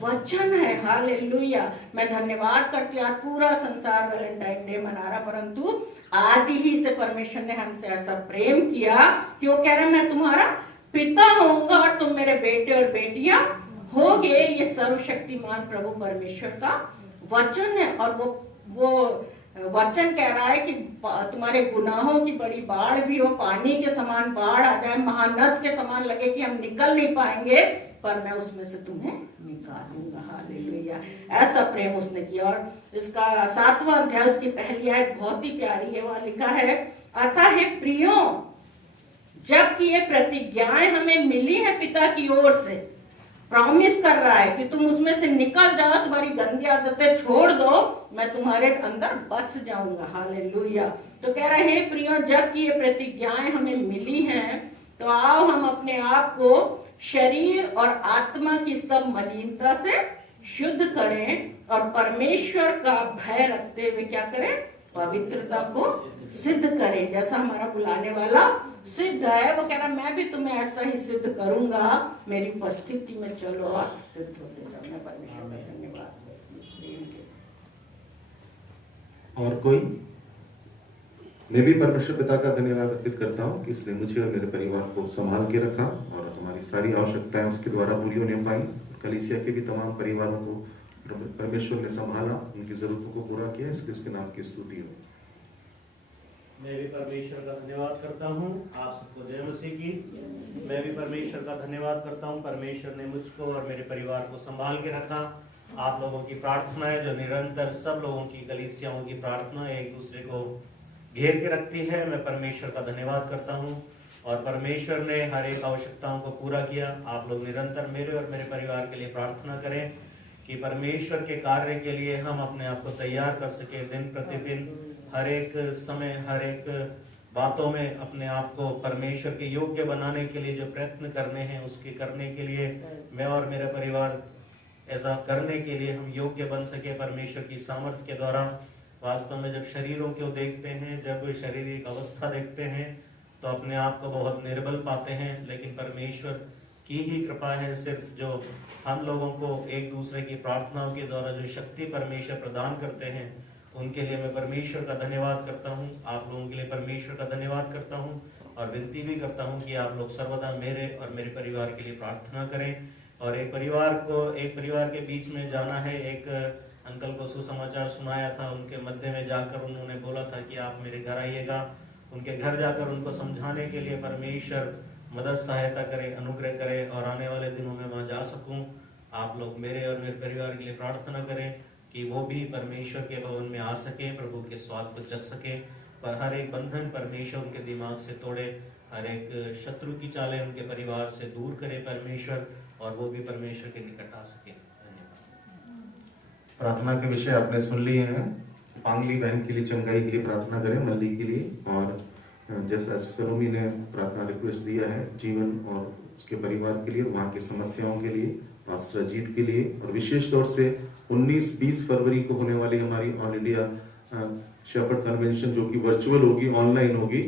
वचन है। हालेलुया। मैं धन्यवाद करती हूँ। आज पूरा संसार वैलेंटाइन डे मना रहा, परंतु आदि ही से परमेश्वर ने हमसे ऐसा प्रेम किया कि वो कह रहे मैं तुम्हारा पिता होऊंगा और तुम मेरे बेटे और बेटियां होगे। ये सर्वशक्तिमान प्रभु परमेश्वर का वचन है। और वो वचन कह रहा है कि तुम्हारे गुनाहों की बड़ी बाढ़ भी हो, पानी के समान बाढ़ आ जाए, महानद के समान लगे कि हम निकल नहीं पाएंगे, पर मैं उसमें से तुम्हें निकालूंगा। हालेलुया। ऐसा प्रेम उसने किया। और इसका 7वां अध्याय उसकी पहली आयत बहुत ही प्यारी है। वहां लिखा है अतः हे प्रियो, जबकि ये प्रतिज्ञाएं हमें मिली है पिता की ओर से, प्रॉमिस कर रहा है कि तुम उसमें से निकल जाओ, तुम्हारी गंदी आदतें छोड़ दो, मैं तुम्हारे अंदर बस जाऊंगा। हालेलुया। तो कह रहे हैं प्रियो, जबकि ये प्रतिज्ञाएं हमें मिली हैं तो आओ हम अपने आप को शरीर और आत्मा की सब मलिनता से शुद्ध करें और परमेश्वर का भय रखते हुए क्या करें, पवित्रता को सिद्ध करें, जैसा हमारा बुलाने वाला सिद्ध है। वो कह रहा मैं भी तुम्हें ऐसा ही सिद्ध करूंगा, मेरी उपस्थिति में चलो और सिद्ध होते जाओ। मैं परमेश्वर का धन्यवाद। और कोई? मैं भी परमेश्वर पिता का धन्यवाद अर्पित करता हूँ कि उसने मुझे और मेरे परिवार को संभाल के रखा और हमारी सारी आवश्यकताएं उसके द्वारा पूरी होने पाई। कलीसिया के भी तमाम परिवारों को परमेश्वर ने संभाला, उनकी जरूरतों को पूरा किया, इसलिए उसके नाम की स्तुति हो। मैं भी परमेश्वर का धन्यवाद करता हूँ। आप सबको जय मसीह की। मैं भी परमेश्वर का धन्यवाद करता हूँ। परमेश्वर ने मुझको और मेरे परिवार को संभाल के रखा। आप लोगों की प्रार्थना है जो निरंतर सब लोगों की कलीसियाओं की प्रार्थना एक दूसरे को घेर के रखती है। मैं परमेश्वर का धन्यवाद करता हूँ और परमेश्वर ने हर एक आवश्यकताओं को पूरा किया। आप लोग निरंतर मेरे और मेरे परिवार के लिए प्रार्थना करें कि परमेश्वर के कार्य के लिए हम अपने आप को तैयार कर सके। दिन प्रतिदिन हर एक समय हर एक बातों में अपने आप को परमेश्वर के योग्य बनाने के लिए जो प्रयत्न करने हैं उसके करने के लिए मैं और मेरा परिवार ऐसा करने के लिए हम योग्य बन सके परमेश्वर की सामर्थ्य के द्वारा। वास्तव में जब शरीरों को देखते हैं, जब शारीरिक अवस्था देखते हैं तो अपने आप को बहुत निर्बल पाते हैं, लेकिन परमेश्वर की ही कृपा है सिर्फ जो हम लोगों को एक दूसरे की प्रार्थनाओं के द्वारा जो शक्ति परमेश्वर प्रदान करते हैं उनके लिए मैं परमेश्वर का धन्यवाद करता हूँ। आप लोगों के लिए परमेश्वर का धन्यवाद करता हूँ और विनती भी करता हूँ कि आप लोग सर्वदा मेरे और मेरे परिवार के लिए प्रार्थना करें। और एक परिवार के बीच में जाना है। एक अंकल को सुसमाचार सुनाया था, उनके मध्य में जाकर उन्होंने बोला था कि आप मेरे घर आइएगा। उनके घर जाकर उनको समझाने के लिए परमेश्वर मदद सहायता करे, अनुग्रह करे और आने वाले दिनों में वहाँ जा सकूं। आप लोग मेरे और मेरे परिवार के लिए प्रार्थना करें कि वो भी परमेश्वर के भवन में आ सके, प्रभु के स्वाद को चख सके। पर हर एक बंधन परमेश्वर उनके दिमाग से तोड़े, हर एक शत्रु की चालें उनके परिवार से दूर करे परमेश्वर, और वो भी परमेश्वर के निकट आ सके। प्रार्थना के विषय आपने सुन लिए हैं। पांगली बहन के लिए चंगाई के लिए प्रार्थना करें, मल्ली के लिए, और जैसा सलोमी ने प्रार्थना रिक्वेस्ट दिया है जीवन और उसके परिवार के लिए, वहाँ की समस्याओं के लिए, पास्टर अजीत के लिए, और विशेष तौर से 19-20 फरवरी को होने वाली हमारी ऑल इंडिया शेफर्ड कन्वेंशन जो कि वर्चुअल होगी, ऑनलाइन होगी,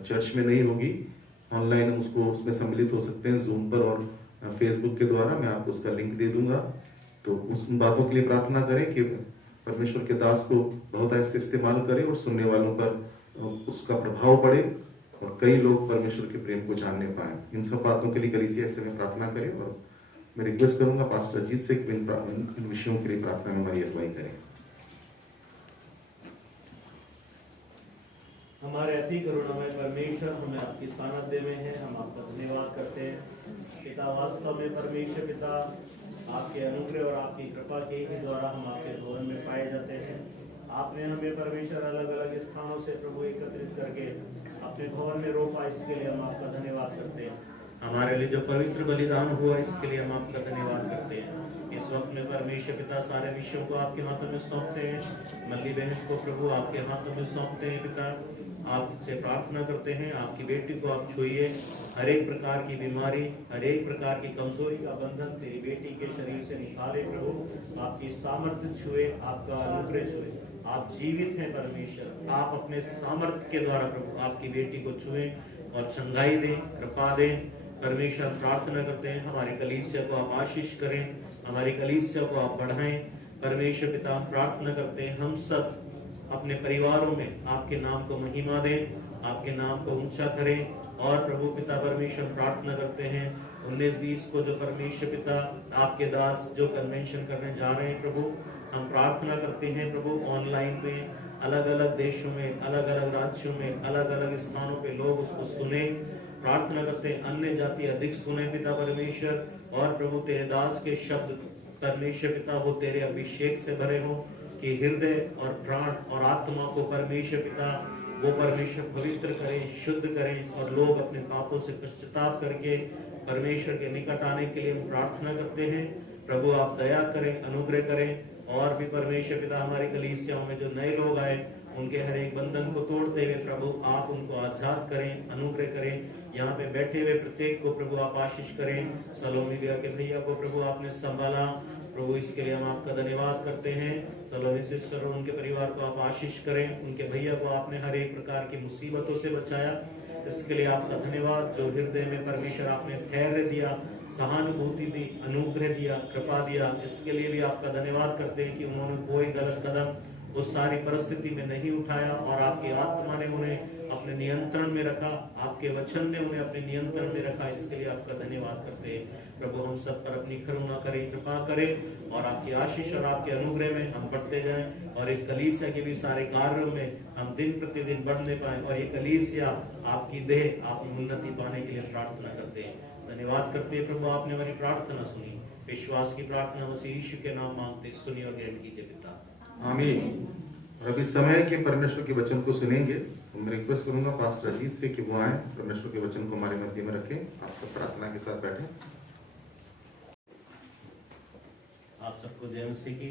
चर्च में नहीं होगी, ऑनलाइन हम उसमें सम्मिलित हो सकते हैं जूम पर और फेसबुक के द्वारा। मैं आपको उसका लिंक दे दूंगा। तो उस बातों के लिए प्रार्थना करें कि परमेश्वर के दास को बहुत ऐसे इस्तेमाल करे और सुनने वालों पर उसका प्रभाव पड़े और कई लोग परमेश्वर के प्रेम को जानने पाए। इन सब बातों के लिए कलीसिया ऐसे में प्रार्थना करें, और मैं रिक्वेस्ट करूंगा पास्टर अजीत से कि इन विषयों के लिए प्रार्थना में हमारी अगुवाई करें। हमारे अति करुणामय परमेश्वर, हमें आपकी सानिध्य में है, हम आपका धन्यवाद करते हैं पिता। वास्तव में परमेश्वर पिता, आपके अनुग्रह और आपकी कृपा के ही द्वारा हम आपके भवन में पाए जाते हैं। आपने हमें परमेश्वर अलग अलग स्थानों से प्रभु एकत्रित करके अपने भवन में रोपा, इसके लिए हम आपका धन्यवाद करते हैं। हमारे लिए जो पवित्र बलिदान हुआ इसके लिए हम आपका धन्यवाद करते हैं। इस वक्त में परमेश्वर पिता सारे विषयों को आपके हाथों में सौंपते हैं। मल्ली बहन को प्रभु आपके हाथों में सौंपते हैं पिता। आपसे प्रार्थना करते हैं आपकी बेटी को आप छुइए, हर एक प्रकार की बीमारी, हर एक प्रकार की कमजोरी का बंधन तेरी बेटी के शरीर से निकाले प्रभु। आपकी सामर्थ्य छुए, आपका अनुग्रह छुए। आप जीवित हैं परमेश्वर, आप अपने सामर्थ्य के द्वारा प्रभु आपकी बेटी को छुए और चंगाई दें, कृपा दें परमेश्वर। प्रार्थना करते हैं हमारी कलीसिया को आप आशीष करें, हमारी कलीसिया को आप बढ़ाएं परमेश्वर पिता। प्रार्थना करते हैं हम सब अपने परिवारों में आपके नाम को महिमा दें, आपके नाम को ऊंचा करें। और प्रभु पिता परमेश्वर प्रार्थना करते हैं 19-20 को जो परमेश्वर पिता आपके दास जो कन्वेंशन करने जा रहे हैं प्रभु, हम प्रार्थना करते हैं प्रभु ऑनलाइन में अलग अलग देशों में, अलग अलग राज्यों में, अलग अलग स्थानों पे लोग उसको सुने। प्रार्थना करते हैं अन्य जाति अधिक सुने पिता परमेश्वर, और प्रभु तेरे दास के शब्द परमेश्वर पिता वो तेरे अभिषेक से भरे हो कि हृदय और प्राण और आत्मा को परमेश्वर पिता वो परमेश्वर पवित्र करें, शुद्ध करें, और लोग अपने पापों से पश्चाताप करके परमेश्वर के निकट आने के लिए हम प्रार्थना करते हैं। प्रभु आप दया करें, अनुग्रह करें, और भी परमेश्वर पिता हमारी कलीसियाओं में जो नए लोग आए उनके हर एक बंधन को तोड़ते हुए प्रभु आप उनको आजाद करें, अनुग्रह करें। यहाँ पे बैठे हुए प्रत्येक को प्रभु आप आशीष करें। सलोमी के भैया को प्रभु आपने संभाला प्रभु, इसके लिए हम आपका धन्यवाद करते हैं। सलोमी सिस्टर और उनके परिवार को आप आशीष करें। उनके भैया को आपने हर एक प्रकार की मुसीबतों से बचाया, इसके लिए आपका धन्यवाद। जो हृदय में परमेश्वर आपने धैर्य दिया, सहानुभूति दी, अनुग्रह दिया, कृपा दिया, इसके लिए भी आपका धन्यवाद करते हैं कि उन्होंने कोई गलत कदम उस सारी परिस्थिति में नहीं उठाया और आपकी आत्मा ने उन्हें अपने नियंत्रण में रखा, आपके वचन ने उन्हें अपने नियंत्रण में रखा। इसके लिए आपका धन्यवाद करते हैं प्रभु। हम सब पर अपनी करुणा करें, कृपा करें और आपकी आशीष और आपके अनुग्रह में हम बढ़ते जाएं और इस कलीसिया के भी सारे कार्यों में हम दिन प्रतिदिन बढ़ने पाए और ये कलीसिया आपकी देह, आपकी उन्नति पाने के लिए प्रार्थना करते हैं। धन्यवाद करते हैं प्रभु, आपने हमारी प्रार्थना सुनी। विश्वास की प्रार्थना मसीह यीशु के नाम मांगते सुनी और ग्रहण कीजिए पिता, आमीन। और अभी समय के परमेश्वर के वचन को सुनेंगे। तो मैं रिक्वेस्ट करूंगा पास्टर अजीत से कि वो आए, परमेश्वर के वचन को हमारे मध्य में रखें। आप सब प्रार्थना के साथ बैठे। आप सबको जय मसीह की।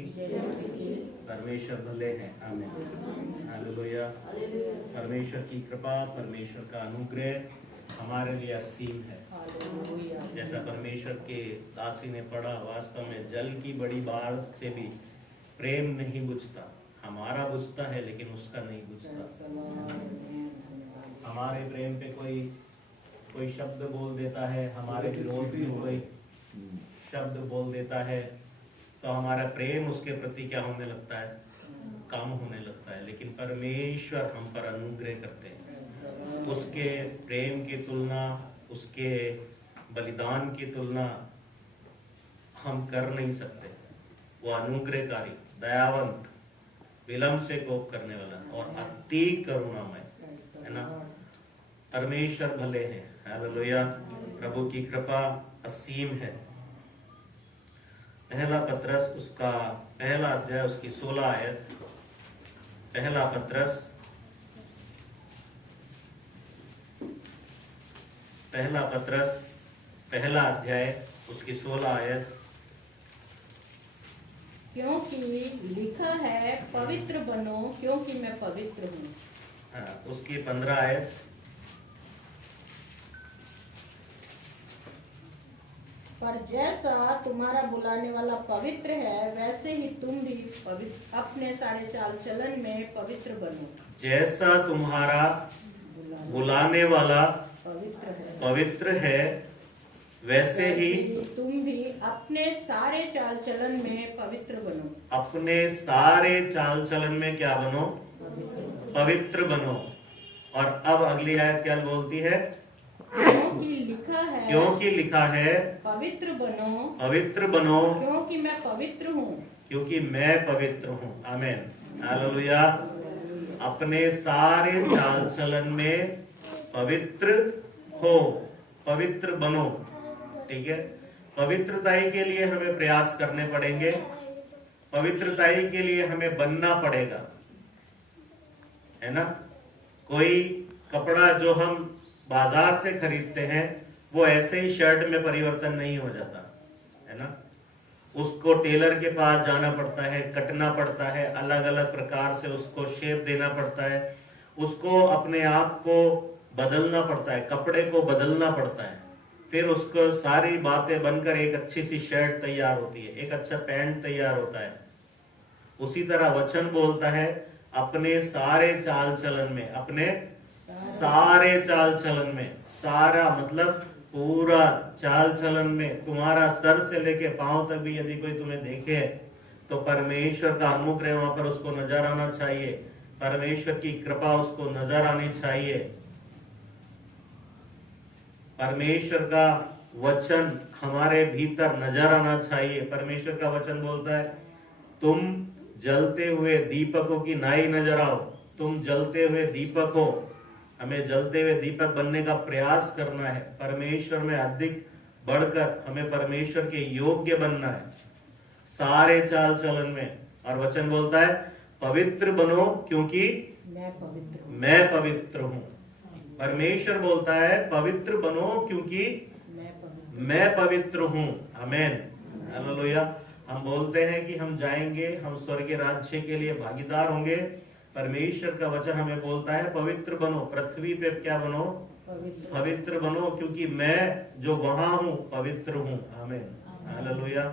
परमेश्वर भले हैं, आमीन, हालेलुया। परमेश्वर की कृपा, परमेश्वर का अनुग्रह हमारे लिए असीम है। जैसा परमेश्वर के दासी ने पढ़ा, वास्तव में जल की बड़ी बाढ़ से भी प्रेम नहीं बुझता। हमारा बुझता है लेकिन उसका नहीं बुझता। हमारे प्रेम पे कोई शब्द बोल देता है, हमारे विरोध में कोई शब्द बोल देता है, तो हमारा प्रेम उसके प्रति क्या होने लगता है? कम होने लगता है। लेकिन परमेश्वर हम पर अनुग्रह करते हैं। उसके प्रेम की तुलना, उसके बलिदान की तुलना हम कर नहीं सकते। वो अनुग्रहकारी, दयावंत, विलंब से कोप करने वाला और अति करुणामय है ना। परमेश्वर भले हैं, हालेलुया। प्रभु की कृपा असीम है। पहला पत्रस उसका पहला अध्याय उसकी 16 आयत, पहला पत्रस पहला अध्याय उसकी 16 आयत। क्योंकि लिखा है पवित्र बनो क्योंकि मैं पवित्र हूँ। हाँ, उसकी 15 आयत। पर जैसा तुम्हारा बुलाने वाला पवित्र है, वैसे ही तुम भी अपने सारे चाल चलन में पवित्र बनो। जैसा तुम्हारा बुलाने वाला पवित्र है, वैसे ही तुम भी अपने सारे चाल चलन में पवित्र बनो। अपने सारे चाल चलन में क्या बनो? पवित्र बनो। और अब अगली आयत क्या बोलती है? क्योंकि लिखा है पवित्र बनो क्योंकि मैं पवित्र हूँ। क्योंकि मैं पवित्र हूँ। आमीन, हालेलुया। अपने सारे चाल चलन में पवित्र हो, पवित्र बनो। ठीक है, पवित्रताई के लिए हमें प्रयास करने पड़ेंगे, पवित्रताई के लिए हमें बनना पड़ेगा, है ना। कोई कपड़ा जो हम बाजार से खरीदते हैं वो ऐसे ही शर्ट में परिवर्तन नहीं हो जाता, है ना। उसको टेलर के पास जाना पड़ता है, कटना पड़ता है, अलग अलग प्रकार से उसको शेप देना पड़ता है, उसको अपने आप को बदलना पड़ता है, कपड़े को बदलना पड़ता है, फिर उसको सारी बातें बनकर एक अच्छी सी शर्ट तैयार होती है, एक अच्छा पैंट तैयार होता है। उसी तरह वचन बोलता है अपने सारे चाल चलन में, अपने सारे चाल चलन में, सारा मतलब पूरा चाल चलन में, तुम्हारा सर से लेके पांव तक भी यदि कोई तुम्हें देखे तो परमेश्वर का अनुग्रह वहां पर उसको नजर आना चाहिए, परमेश्वर की कृपा उसको नजर आनी चाहिए, परमेश्वर का वचन हमारे भीतर नजर आना चाहिए। परमेश्वर का वचन बोलता है तुम जलते हुए दीपकों की नाई नजर आओ, तुम जलते हुए दीपक हो। हमें जलते हुए दीपक बनने का प्रयास करना है, परमेश्वर में अधिक बढ़कर हमें परमेश्वर के योग्य बनना है सारे चाल चलन में। और वचन बोलता है पवित्र बनो क्योंकि मैं पवित्र हूं। परमेश्वर बोलता है पवित्र बनो क्योंकि मैं पवित्र हूं। आमीन, हालेलुया। हम बोलते हैं कि हम जाएंगे, हम स्वर्गीय राज्य के लिए भागीदार होंगे। परमेश्वर का वचन हमें बोलता है पवित्र बनो, पृथ्वी पे क्या बनो? पवित्र बनो क्योंकि मैं जो वहां हूं पवित्र हूं। आमीन, हालेलुया।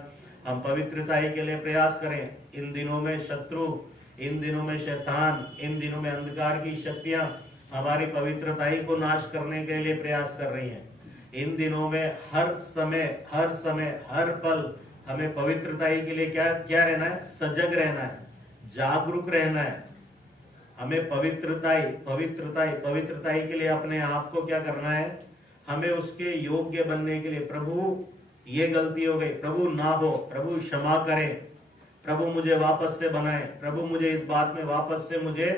हम पवित्रताई के लिए प्रयास करें। इन दिनों में शत्रु, इन दिनों में शैतान, इन दिनों में अंधकार की शक्तियां हमारी पवित्रताई को नाश करने के लिए प्रयास कर रही हैं। इन दिनों में हर समय हर पल हमें पवित्रताई के लिए क्या रहना है? सजग रहना है, जागरूक रहना है। हमें पवित्रताई के लिए अपने आप को क्या करना है, हमें उसके योग्य बनने के लिए, प्रभु ये गलती हो गई, प्रभु ना हो, प्रभु क्षमा करें, प्रभु मुझे वापस से बनाए, प्रभु मुझे इस बात में वापस से मुझे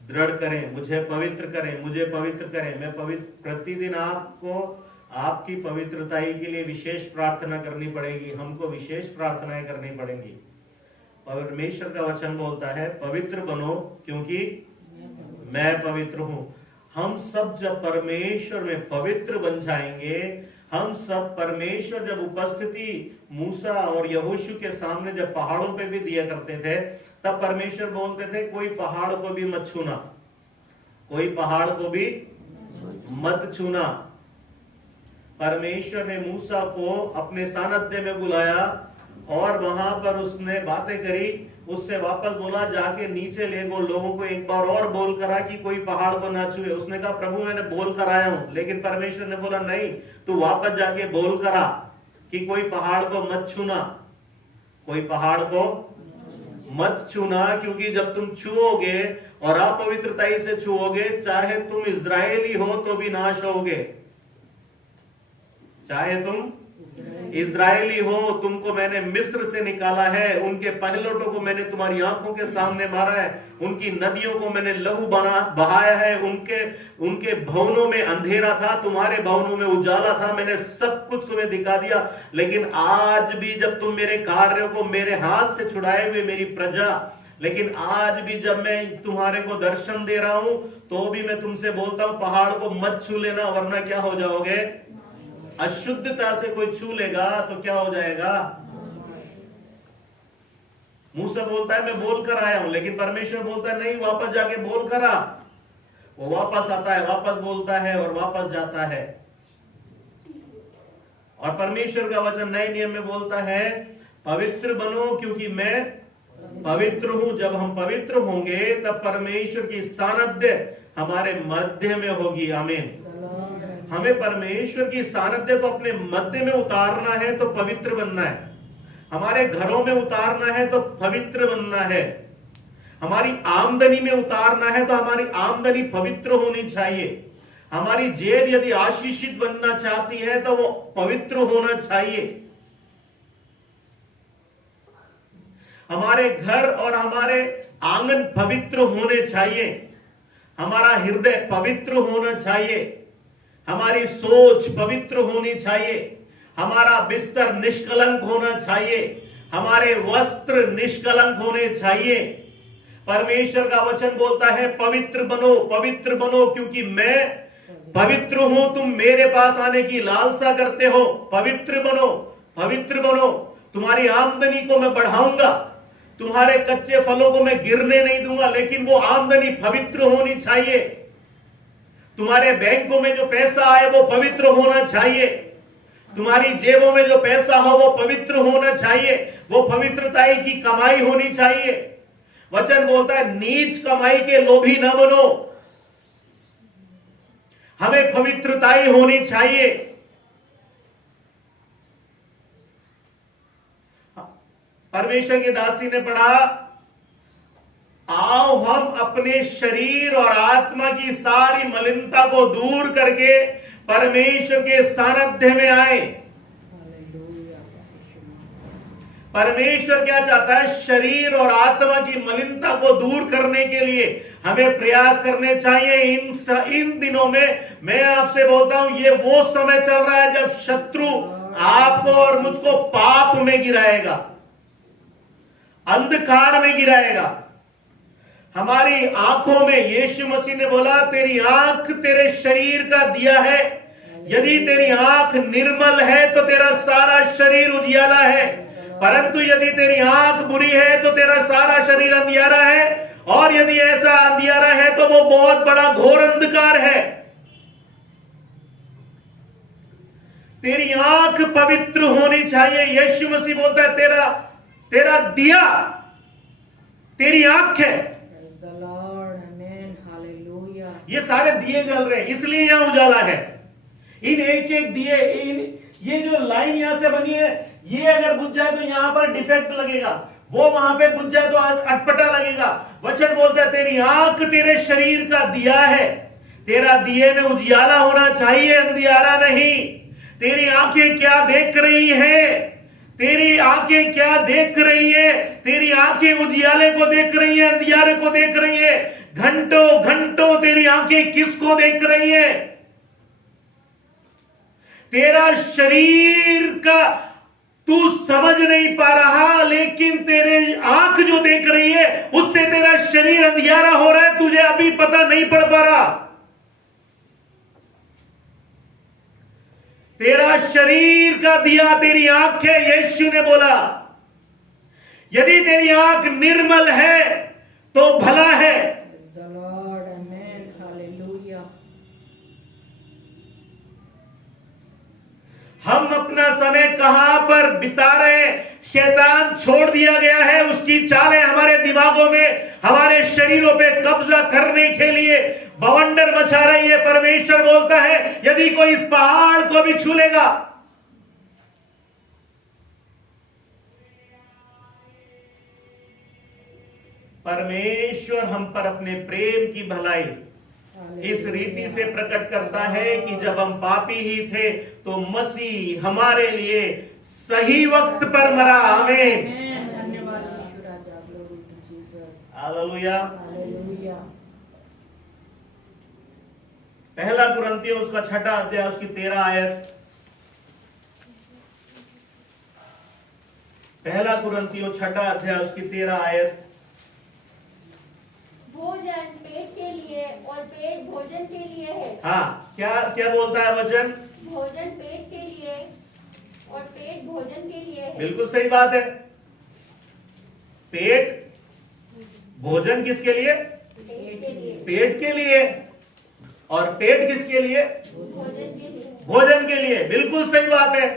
दृढ़ करें, मुझे पवित्र करें, मुझे पवित्र करें। मैं प्रतिदिन आपको आपकी पवित्रताई के लिए विशेष प्रार्थना करनी पड़ेगी, हमको विशेष प्रार्थनाएं करनी पड़ेंगी। परमेश्वर का वचन बोलता है पवित्र बनो क्योंकि मैं पवित्र हूं। हम सब जब परमेश्वर में पवित्र बन जाएंगे, हम सब परमेश्वर जब उपस्थिति मूसा और यहोशू के सामने जब पहाड़ों पे भी दिया करते थे, तब परमेश्वर बोलते थे कोई पहाड़ को भी मत छूना, कोई पहाड़ को भी मत छूना। परमेश्वर ने मूसा को अपने सानिध्य में बुलाया और वहां पर उसने बातें करी, उससे वापस बोला जाके नीचे ले गो, लोगों को एक बार और बोल करा कि कोई पहाड़ को ना छुए। उसने कहा प्रभु मैंने बोल कर आया हूं, लेकिन परमेश्वर ने बोला नहीं, तू वापस जाके बोल करा कि कोई पहाड़ को मत छूना, कोई पहाड़ को मत छूना, क्योंकि जब तुम छुओगे और अपवित्रताई से छुओगे, चाहे तुम इजरायली हो तो भी नाश होगे। चाहे तुम इजरायली हो, तुमको मैंने मिस्र से निकाला है, उनके पहलौठों को मैंने तुम्हारी आंखों के सामने मारा है, उनकी नदियों को मैंने लहू बहाया है, उनके भवनों में अंधेरा था, तुम्हारे भवनों में उजाला था, मैंने सब कुछ तुम्हें दिखा दिया। लेकिन आज भी जब तुम मेरे कार्यों को, मेरे हाथ से छुड़ाए हुए मेरी प्रजा, लेकिन आज भी जब मैं तुम्हारे को दर्शन दे रहा हूं, तो भी मैं तुमसे बोलता हूं पहाड़ को मत छू लेना, वरना क्या हो जाओगे, अशुद्धता से कोई छू लेगा तो क्या हो जाएगा। मूसा बोलता है मैं बोल कर आया हूं, लेकिन परमेश्वर बोलता है नहीं, वापस जाके बोल कर आ। वो वापस आता है, वापस बोलता है और वापस जाता है। और परमेश्वर का वचन नए नियम में बोलता है पवित्र बनो क्योंकि मैं पवित्र हूं। जब हम पवित्र होंगे तब परमेश्वर की सानिध्य हमारे मध्य में होगी। आमीन। हमें परमेश्वर की सानिध्य को अपने मध्य में उतारना है तो पवित्र बनना है, हमारे घरों में उतारना है तो पवित्र बनना है, हमारी आमदनी में उतारना है तो हमारी आमदनी पवित्र होनी चाहिए, हमारी जेब यदि आशीषित बनना चाहती है तो वो पवित्र होना चाहिए, हमारे घर और हमारे आंगन पवित्र होने चाहिए, हमारा हृदय पवित्र होना चाहिए, हमारी सोच पवित्र होनी चाहिए, हमारा बिस्तर निष्कलंक होना चाहिए, हमारे वस्त्र निष्कलंक होने चाहिए। परमेश्वर का वचन बोलता है पवित्र बनो क्योंकि मैं पवित्र हूं। तुम मेरे पास आने की लालसा करते हो, पवित्र बनो। तुम्हारी आमदनी को मैं बढ़ाऊंगा, तुम्हारे कच्चे फलों को मैं गिरने नहीं दूंगा, लेकिन वो आमदनी पवित्र होनी चाहिए। तुम्हारे बैंकों में जो पैसा आए वो पवित्र होना चाहिए, तुम्हारी जेबों में जो पैसा हो वो पवित्र होना चाहिए, वो पवित्रताई की कमाई होनी चाहिए। वचन बोलता है नीच कमाई के लोभी न बनो, हमें पवित्रताई होनी चाहिए। परमेश्वर की दासी ने पढ़ा आओ हम अपने शरीर और आत्मा की सारी मलिनता को दूर करके परमेश्वर के सानिध्य में आए। परमेश्वर क्या चाहता है, शरीर और आत्मा की मलिनता को दूर करने के लिए हमें प्रयास करने चाहिए। इन दिनों में मैं आपसे बोलता हूं ये वो समय चल रहा है जब शत्रु आपको और मुझको पाप में गिराएगा, अंधकार में गिराएगा। हमारी आंखों में यीशु मसीह ने बोला तेरी आंख तेरे शरीर का दिया है, यदि तेरी आंख निर्मल है तो तेरा सारा शरीर उजियाला है, परंतु यदि तेरी आंख बुरी है तो तेरा सारा शरीर अंधियारा है, और यदि ऐसा अंधियारा है तो वो बहुत बड़ा घोर अंधकार है। तेरी आंख पवित्र होनी चाहिए। यीशु मसीह बोलता है तेरा दिया तेरी आंख है। ये सारे दिए जल रहे हैं, इसलिए यहां उजाला है। इन एक एक दिए, ये जो लाइन यहां से बनी है, ये अगर बुझ जाए तो यहां पर डिफेक्ट लगेगा। वो वहां पे बुझ जाए तो अटपटा लगेगा। वचन बोलता है तेरी आंख तेरे शरीर का दिया है, तेरा दिए में उजियाला होना चाहिए, अंधियारा नहीं। तेरी आंखें क्या देख रही है? तेरी आंखें क्या देख रही है? तेरी आंखें उजियाले को देख रही है, अंधियारे को देख रही है? घंटों घंटों तेरी आंखें किसको देख रही है? तेरा शरीर का तू समझ नहीं पा रहा, लेकिन तेरे आंख जो देख रही है उससे तेरा शरीर अंधियारा हो रहा है, तुझे अभी पता नहीं पड़ पा रहा। तेरा शरीर का दिया तेरी आंख है। यीशु ने बोला यदि तेरी आंख निर्मल है तो भला है। हम अपना समय कहां पर बिता रहे हैं? शैतान छोड़ दिया गया है, उसकी चालें हमारे दिमागों में, हमारे शरीरों पे कब्जा करने के लिए बवंडर मचा रही है। परमेश्वर बोलता है यदि कोई इस पहाड़ को भी छू लेगा, परमेश्वर हम पर अपने प्रेम की भलाई इस रीति से प्रकट करता है कि जब हम पापी ही थे तो मसीह हमारे लिए सही वक्त पर मरा। आमीन, हालेलुया। पहला कुरिन्थियों उसका 6 अध्याय उसकी 13 आयत। पहला कुरिन्थियों 6 अध्याय उसकी 13 आयत। भोजन पेट के लिए और पेट भोजन के लिए है। हाँ, क्या क्या बोलता है वचन? भोजन पेट के लिए और पेट भोजन के लिए है। बिल्कुल सही बात है। पेट भोजन किसके लिए? पेट के लिए। पेट के लिए। और पेट किसके लिए? भोजन के लिए। भोजन के लिए। बिल्कुल सही बात है।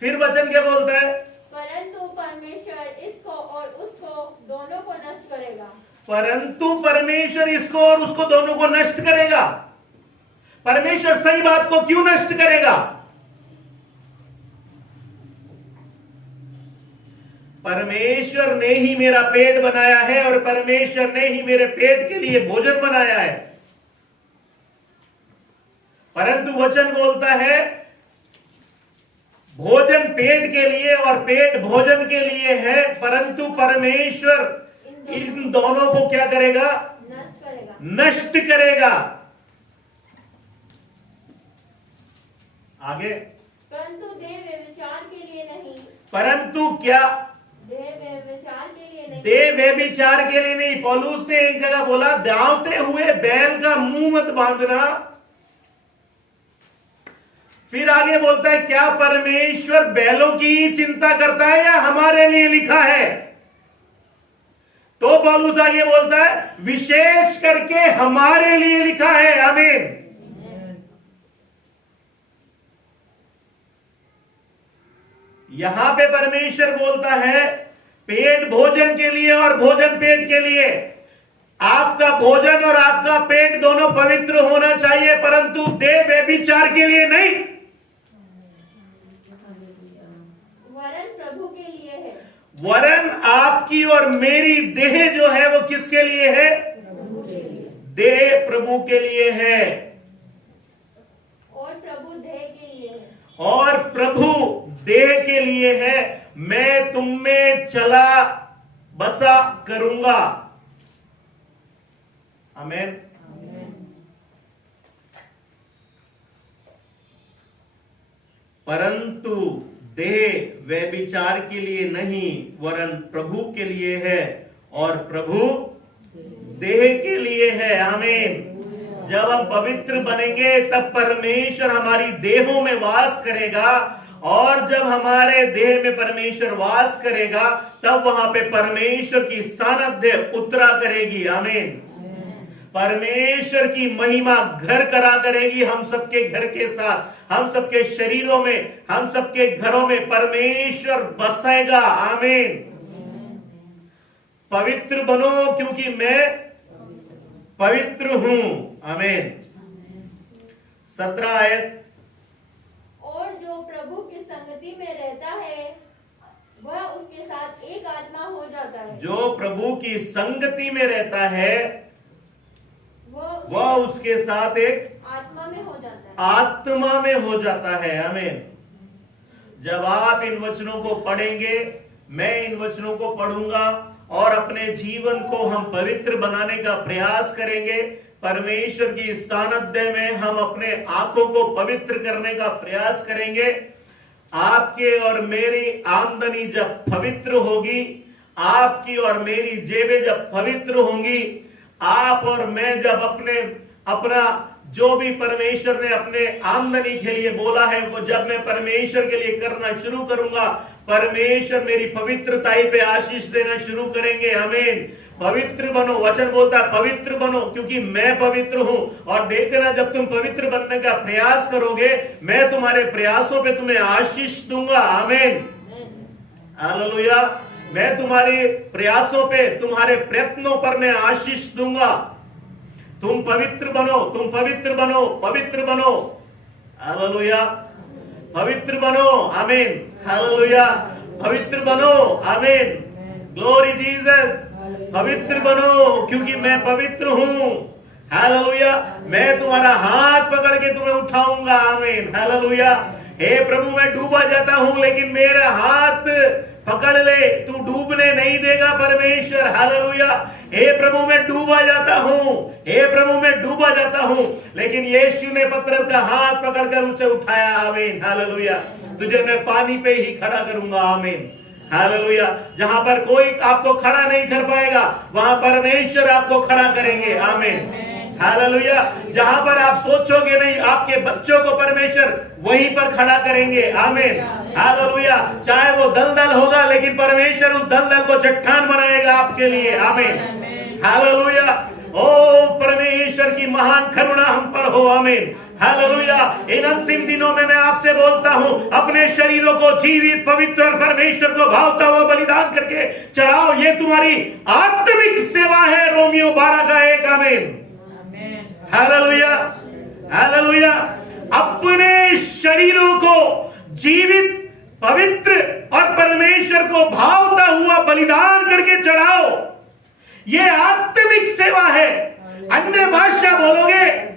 फिर वचन क्या बोलता है? परंतु परमेश्वर इसको और उसको दोनों को नष्ट करेगा। परंतु परमेश्वर इसको और उसको दोनों को नष्ट करेगा। परमेश्वर सही बात को क्यों नष्ट करेगा? परमेश्वर ने ही मेरा पेट बनाया है और परमेश्वर ने ही मेरे पेट के लिए भोजन बनाया है। परंतु वचन बोलता है भोजन पेट के लिए और पेट भोजन के लिए है, परंतु परमेश्वर इन दोनों को क्या करेगा? नष्ट करेगा। नष्ट करेगा। आगे, परंतु देह व्यभिचार के लिए नहीं। परंतु क्या? देह व्यभिचार के लिए नहीं। देह व्यभिचार के लिए नहीं। पौलुस ने एक जगह बोला दावते हुए बैल का मुंह मत बांधना। फिर आगे बोलता है क्या परमेश्वर बैलों की चिंता करता है या हमारे लिए लिखा है? तो पौलुस आगे बोलता है विशेष करके हमारे लिए लिखा है। आमीन। यहां पे परमेश्वर बोलता है पेट भोजन के लिए और भोजन पेट के लिए। आपका भोजन और आपका पेट दोनों पवित्र होना चाहिए, परंतु देह व्यभिचार के लिए नहीं, वरन प्रभु के लिए है। वरन आपकी और मेरी देह जो है वो किसके लिए है? प्रभु के लिए। देह प्रभु के लिए है और प्रभु देह के लिए है। और प्रभु देह के लिए है। मैं तुम में चला बसा करूंगा। आमीन। परंतु देह व्यभिचार के लिए नहीं वरन प्रभु के लिए है और प्रभु देह के लिए है। आमीन। जब हम पवित्र बनेंगे तब परमेश्वर हमारी देहों में वास करेगा, और जब हमारे देह में परमेश्वर वास करेगा तब वहां पे परमेश्वर की सानिध्य उतरा करेगी। आमीन। परमेश्वर की महिमा घर करा करेगी हम सबके घर के साथ, हम सबके शरीरों में, हम सबके घरों में परमेश्वर बसेगा। आमीन। पवित्र बनो क्योंकि मैं पवित्र हूं। आमीन। 17 आयत। और जो प्रभु की संगति में रहता है वह उसके साथ एक आत्मा हो जाता है। जो प्रभु की संगति में रहता है वह उसके साथ एक आत्मा में हो जाता है। आत्मा में हो जाता है। आमीन। जब आप इन वचनों को पढ़ेंगे, मैं इन वचनों को पढ़ूंगा और अपने जीवन को हम पवित्र बनाने का प्रयास करेंगे। परमेश्वर की सानिध्य में हम अपने आंखों को पवित्र करने का प्रयास करेंगे। आपके और मेरी आमदनी जब पवित्र होगी, आपकी और मेरी जेबें जब पवित्र होंगी, आप और मैं जब अपना जो भी परमेश्वर ने अपने आमदनी के लिए बोला है वो जब मैं परमेश्वर के लिए करना शुरू करूंगा, परमेश्वर मेरी पवित्रताई पे आशीष देना शुरू करेंगे। आमीन। पवित्र बनो, वचन बोलता है पवित्र बनो, क्योंकि मैं पवित्र हूं। और देखना, जब तुम पवित्र बनने का प्रयास करोगे, मैं तुम्हारे प्रयासों पे तुम्हें आशीष दूंगा। आमीन। हालेलुया। मैं तुम्हारे प्रयासों पे, तुम्हारे प्रयत्नों पर मैं आशीष दूंगा। तुम पवित्र बनो, तुम पवित्र बनो, पवित्र बनो। हालेलुया। पवित्र बनो। आमीन। हालेलुया। पवित्र बनो। आमीन। Glory Jesus. पवित्र बनो, क्योंकि मैं पवित्र हूं। हालेलुया। मैं तुम्हारा हाथ पकड़ के तुम्हें उठाऊंगा। आमीन। हालेलुया। हे प्रभु, मैं डूबा जाता हूं, लेकिन मेरा हाथ पकड़ ले, तू डूबने नहीं देगा परमेश्वर। हालेलुया। हे प्रभु, मैं डूबा जाता हूं, हे प्रभु मैं डूबा जाता हूं, लेकिन यीशु ने पतरस का हाथ पकड़कर उसे उठाया। आमीन। हालेलुया। तुझे मैं पानी पे ही खड़ा करूंगा। आमीन। हालेलुया। जहां पर कोई आपको खड़ा नहीं कर पाएगा, वहां परमेश्वर आपको खड़ा करेंगे। आमीन। हालेलुया। जहां पर आप सोचोगे नहीं, आपके बच्चों को परमेश्वर वहीं पर खड़ा करेंगे। आमीन। हालेलुया। चाहे वो दलदल होगा, लेकिन परमेश्वर उस दलदल को चट्टान बनाएगा आपके लिए। आमीन। हालेलुया। ओ परमेश्वर की महान करुणा हम पर हो। आमीन। हालेलुया। इन अंतिम दिनों में मैं आपसे बोलता हूं, अपने शरीरों को जीवित, पवित्र और परमेश्वर को भावता हुआ बलिदान करके चढ़ाओ। ये तुम्हारी आत्मिक सेवा है। रोमियो 12:1। आमीन। हालेलुया। हालेलुया। अपने शरीरों को जीवित, पवित्र और परमेश्वर को भावता हुआ बलिदान करके चढ़ाओ। ये आत्मिक सेवा है। अन्य भाषा बोलोगे,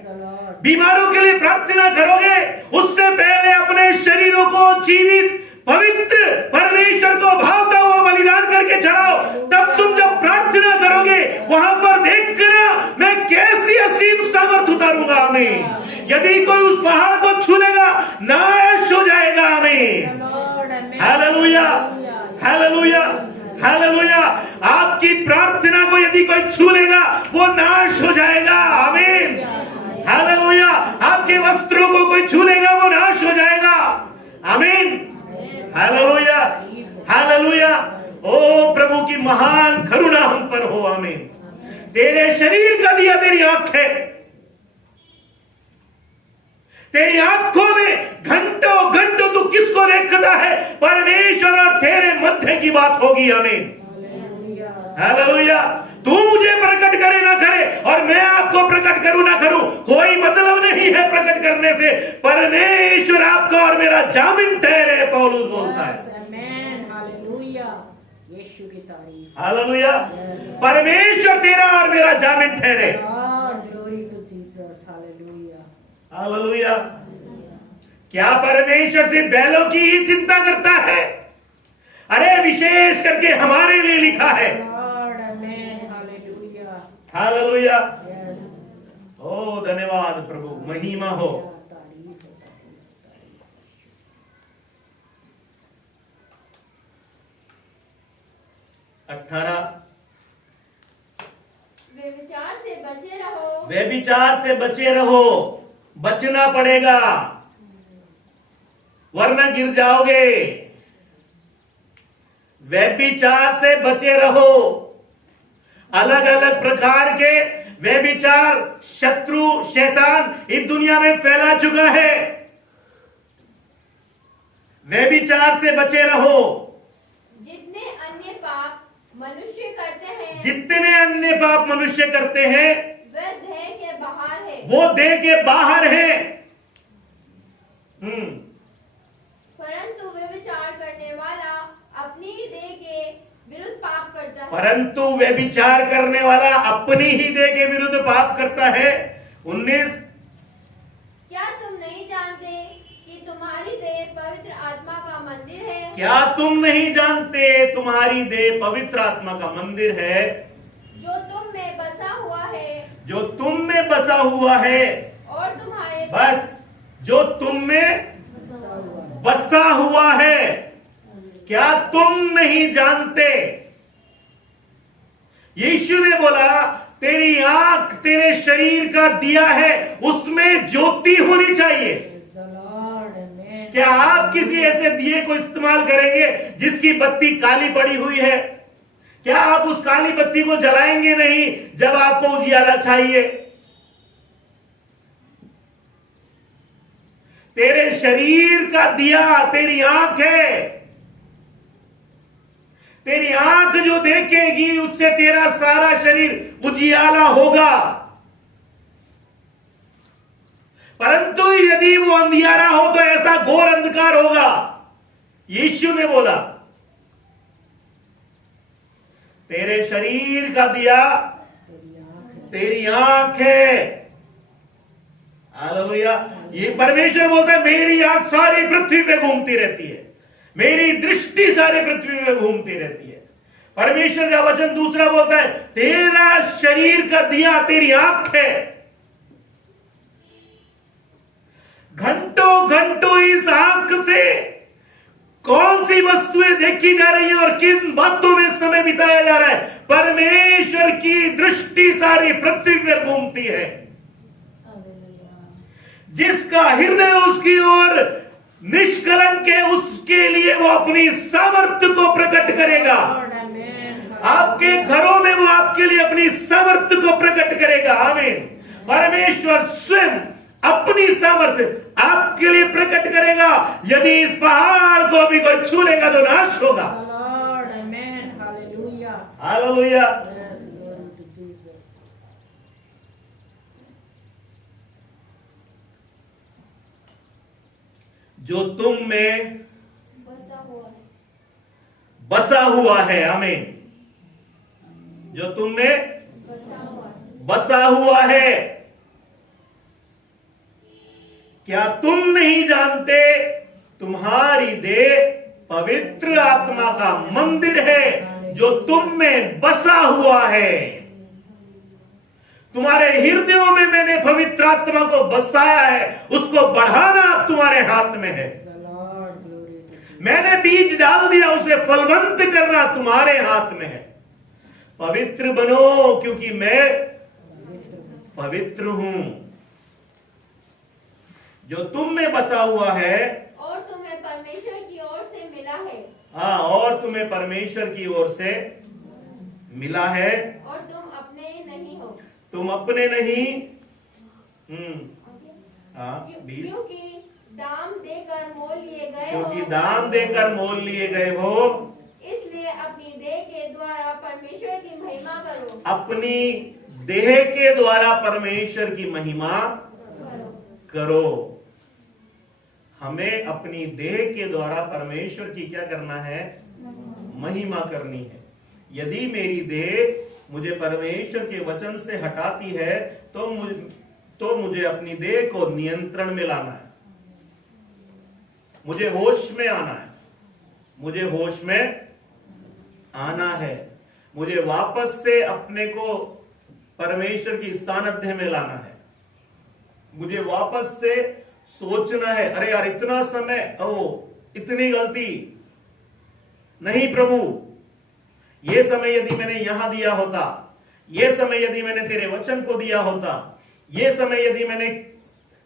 बीमारों के लिए प्रार्थना करोगे, उससे पहले अपने शरीरों को जीवित, पवित्र, परमेश्वर को भावता हुआ बलिदान करके चढ़ाओ। तब तुम जब प्रार्थना करोगे, वहां पर देखना मैं कैसी असीम सामर्थ उतारूंगा। आमीन। यदि कोई उस पहाड़ को छू लेगा, नाश हो जाएगा। आमीन। हालेलुया। हालेलुया। हालेलुया। आपकी प्रार्थना को यदि कोई छू लेगा, वो नाश हो जाएगा। आमीन। हालेलुया। आपके वस्त्रों को कोई छू लेगा, वो नाश हो जाएगा। आमीन। हालेलुया। हालेलुया। ओ प्रभु की महान करुणा हम पर हो। आमीन। तेरे शरीर का दिया तेरी आंख है। तेरी आंखों में घंटों घंटों तू किसको देखता है? परमेश्वर और तेरे मध्य की बात होगी। आमीन। हालेलुया। तू मुझे प्रकट करे ना करे और मैं आपको प्रकट करूं ना करूं, कोई मतलब नहीं है प्रकट करने से। परमेश्वर आपका और मेरा जामिन ठहरे, पौलुस बोलता है। यीशु की तारीफ। हालेलुया। परमेश्वर तेरा और मेरा जामिन ठहरे। हालेलुया। क्या परमेश्वर से बैलों की ही चिंता करता है? अरे विशेष करके हमारे लिए लिखा है। हालेलुया। ओ धन्यवाद प्रभु, महिमा हो। अठारह, व्यभिचार से बचे रहो। व्यभिचार से बचे रहो। बचना पड़ेगा, वरना गिर जाओगे। व्यभिचार से बचे रहो। अलग अलग प्रकार के व्यभिचार, शत्रु, शैतान इस दुनिया में फैला चुका है। व्यभिचार से बचे रहो। जितने अन्य पाप मनुष्य करते हैं, जितने अन्य पाप मनुष्य करते हैं, वह देह के बाहर है। वो देह के बाहर है। परंतु व्यभिचार करने वाला अपनी ही देह के विरुद्ध पाप करता है। परंतु व्यभिचार करने वाला अपनी ही देह के विरुद्ध पाप करता है। 19 क्या तुम नहीं जानते कि तुम्हारी देह पवित्र आत्मा का मंदिर है? क्या तुम नहीं जानते तुम्हारी देह पवित्र आत्मा का मंदिर है जो तुम में बसा हुआ है जो तुम में बसा हुआ है। और तुम्हारे बस, जो तुम में बसा हुआ है। क्या तुम नहीं जानते? यीशु ने बोला तेरी आंख तेरे शरीर का दिया है, उसमें ज्योति होनी चाहिए। क्या आप किसी ऐसे दिए को इस्तेमाल करेंगे जिसकी बत्ती काली पड़ी हुई है? क्या आप उस काली बत्ती को जलाएंगे नहीं जब आपको उजियाला चाहिए? तेरे शरीर का दिया तेरी आंख है। तेरी आंख जो देखेगी उससे तेरा सारा शरीर उजियाला होगा। परंतु यदि वो अंधियारा हो तो ऐसा घोर अंधकार होगा। यीशु ने बोला तेरे शरीर का दिया तेरी आंख है। हालेलुया। ये परमेश्वर बोलता है मेरी आंख सारी पृथ्वी पे घूमती रहती है, मेरी दृष्टि सारी पृथ्वी पे घूमती रहती है। परमेश्वर का वचन दूसरा बोलता है तेरा शरीर का दिया तेरी आंख है। घंटों घंटों इस आंख से कौन सी वस्तुएं देखी जा रही हैं और किन बातों में समय बिताया जा रहा है? परमेश्वर की दृष्टि सारी पृथ्वी पर घूमती है। जिसका हृदय उसकी ओर निष्कलंक है उसके लिए वो अपनी सामर्थ्य को प्रकट करेगा। आपके घरों में वो आपके लिए अपनी सामर्थ्य को प्रकट करेगा। आमीन। परमेश्वर स्वयं अपनी सामर्थ्य आपके लिए प्रकट करेगा। यदि इस पहाड़ को भी कोई छू लेगा तो नाश होगा। हालेलुया। जो तुम में बसा हुआ है। आमीन। जो तुम में बसा हुआ है। क्या तुम नहीं जानते तुम्हारी देह पवित्र आत्मा का मंदिर है जो तुम में बसा हुआ है? तुम्हारे हृदयों में मैंने पवित्र आत्मा को बसाया है, उसको बढ़ाना तुम्हारे हाथ में है। मैंने बीज डाल दिया, उसे फलवंत करना तुम्हारे हाथ में है। पवित्र बनो क्योंकि मैं पवित्र हूं। जो तुम में बसा हुआ है और तुम्हें परमेश्वर की ओर से मिला है। हाँ, और तुम्हें परमेश्वर की ओर से मिला है। और तुम अपने नहीं हो। तुम अपने नहीं। हाँ, 20। क्योंकि दाम देकर मोल लिए गए क्योंकि हो। दाम देकर मोल लिए गए हो। इसलिए अपनी देह के द्वारा परमेश्वर की महिमा करो। अपनी देह के द्वारा परमेश्वर की महिमा करो। हमें अपनी देह के द्वारा परमेश्वर की क्या करना है? महिमा करनी है। यदि मेरी देह मुझे परमेश्वर के वचन से हटाती है तो मुझे अपनी देह को नियंत्रण में लाना है। मुझे होश में आना है। मुझे होश में आना है। मुझे वापस से अपने को परमेश्वर की सानिध्य में लाना है। मुझे वापस से सोचना है, अरे यार इतना समय, इतनी गलती नहीं प्रभु, ये समय यदि मैंने यहां दिया होता, ये समय यदि मैंने तेरे वचन को दिया होता, ये समय यदि मैंने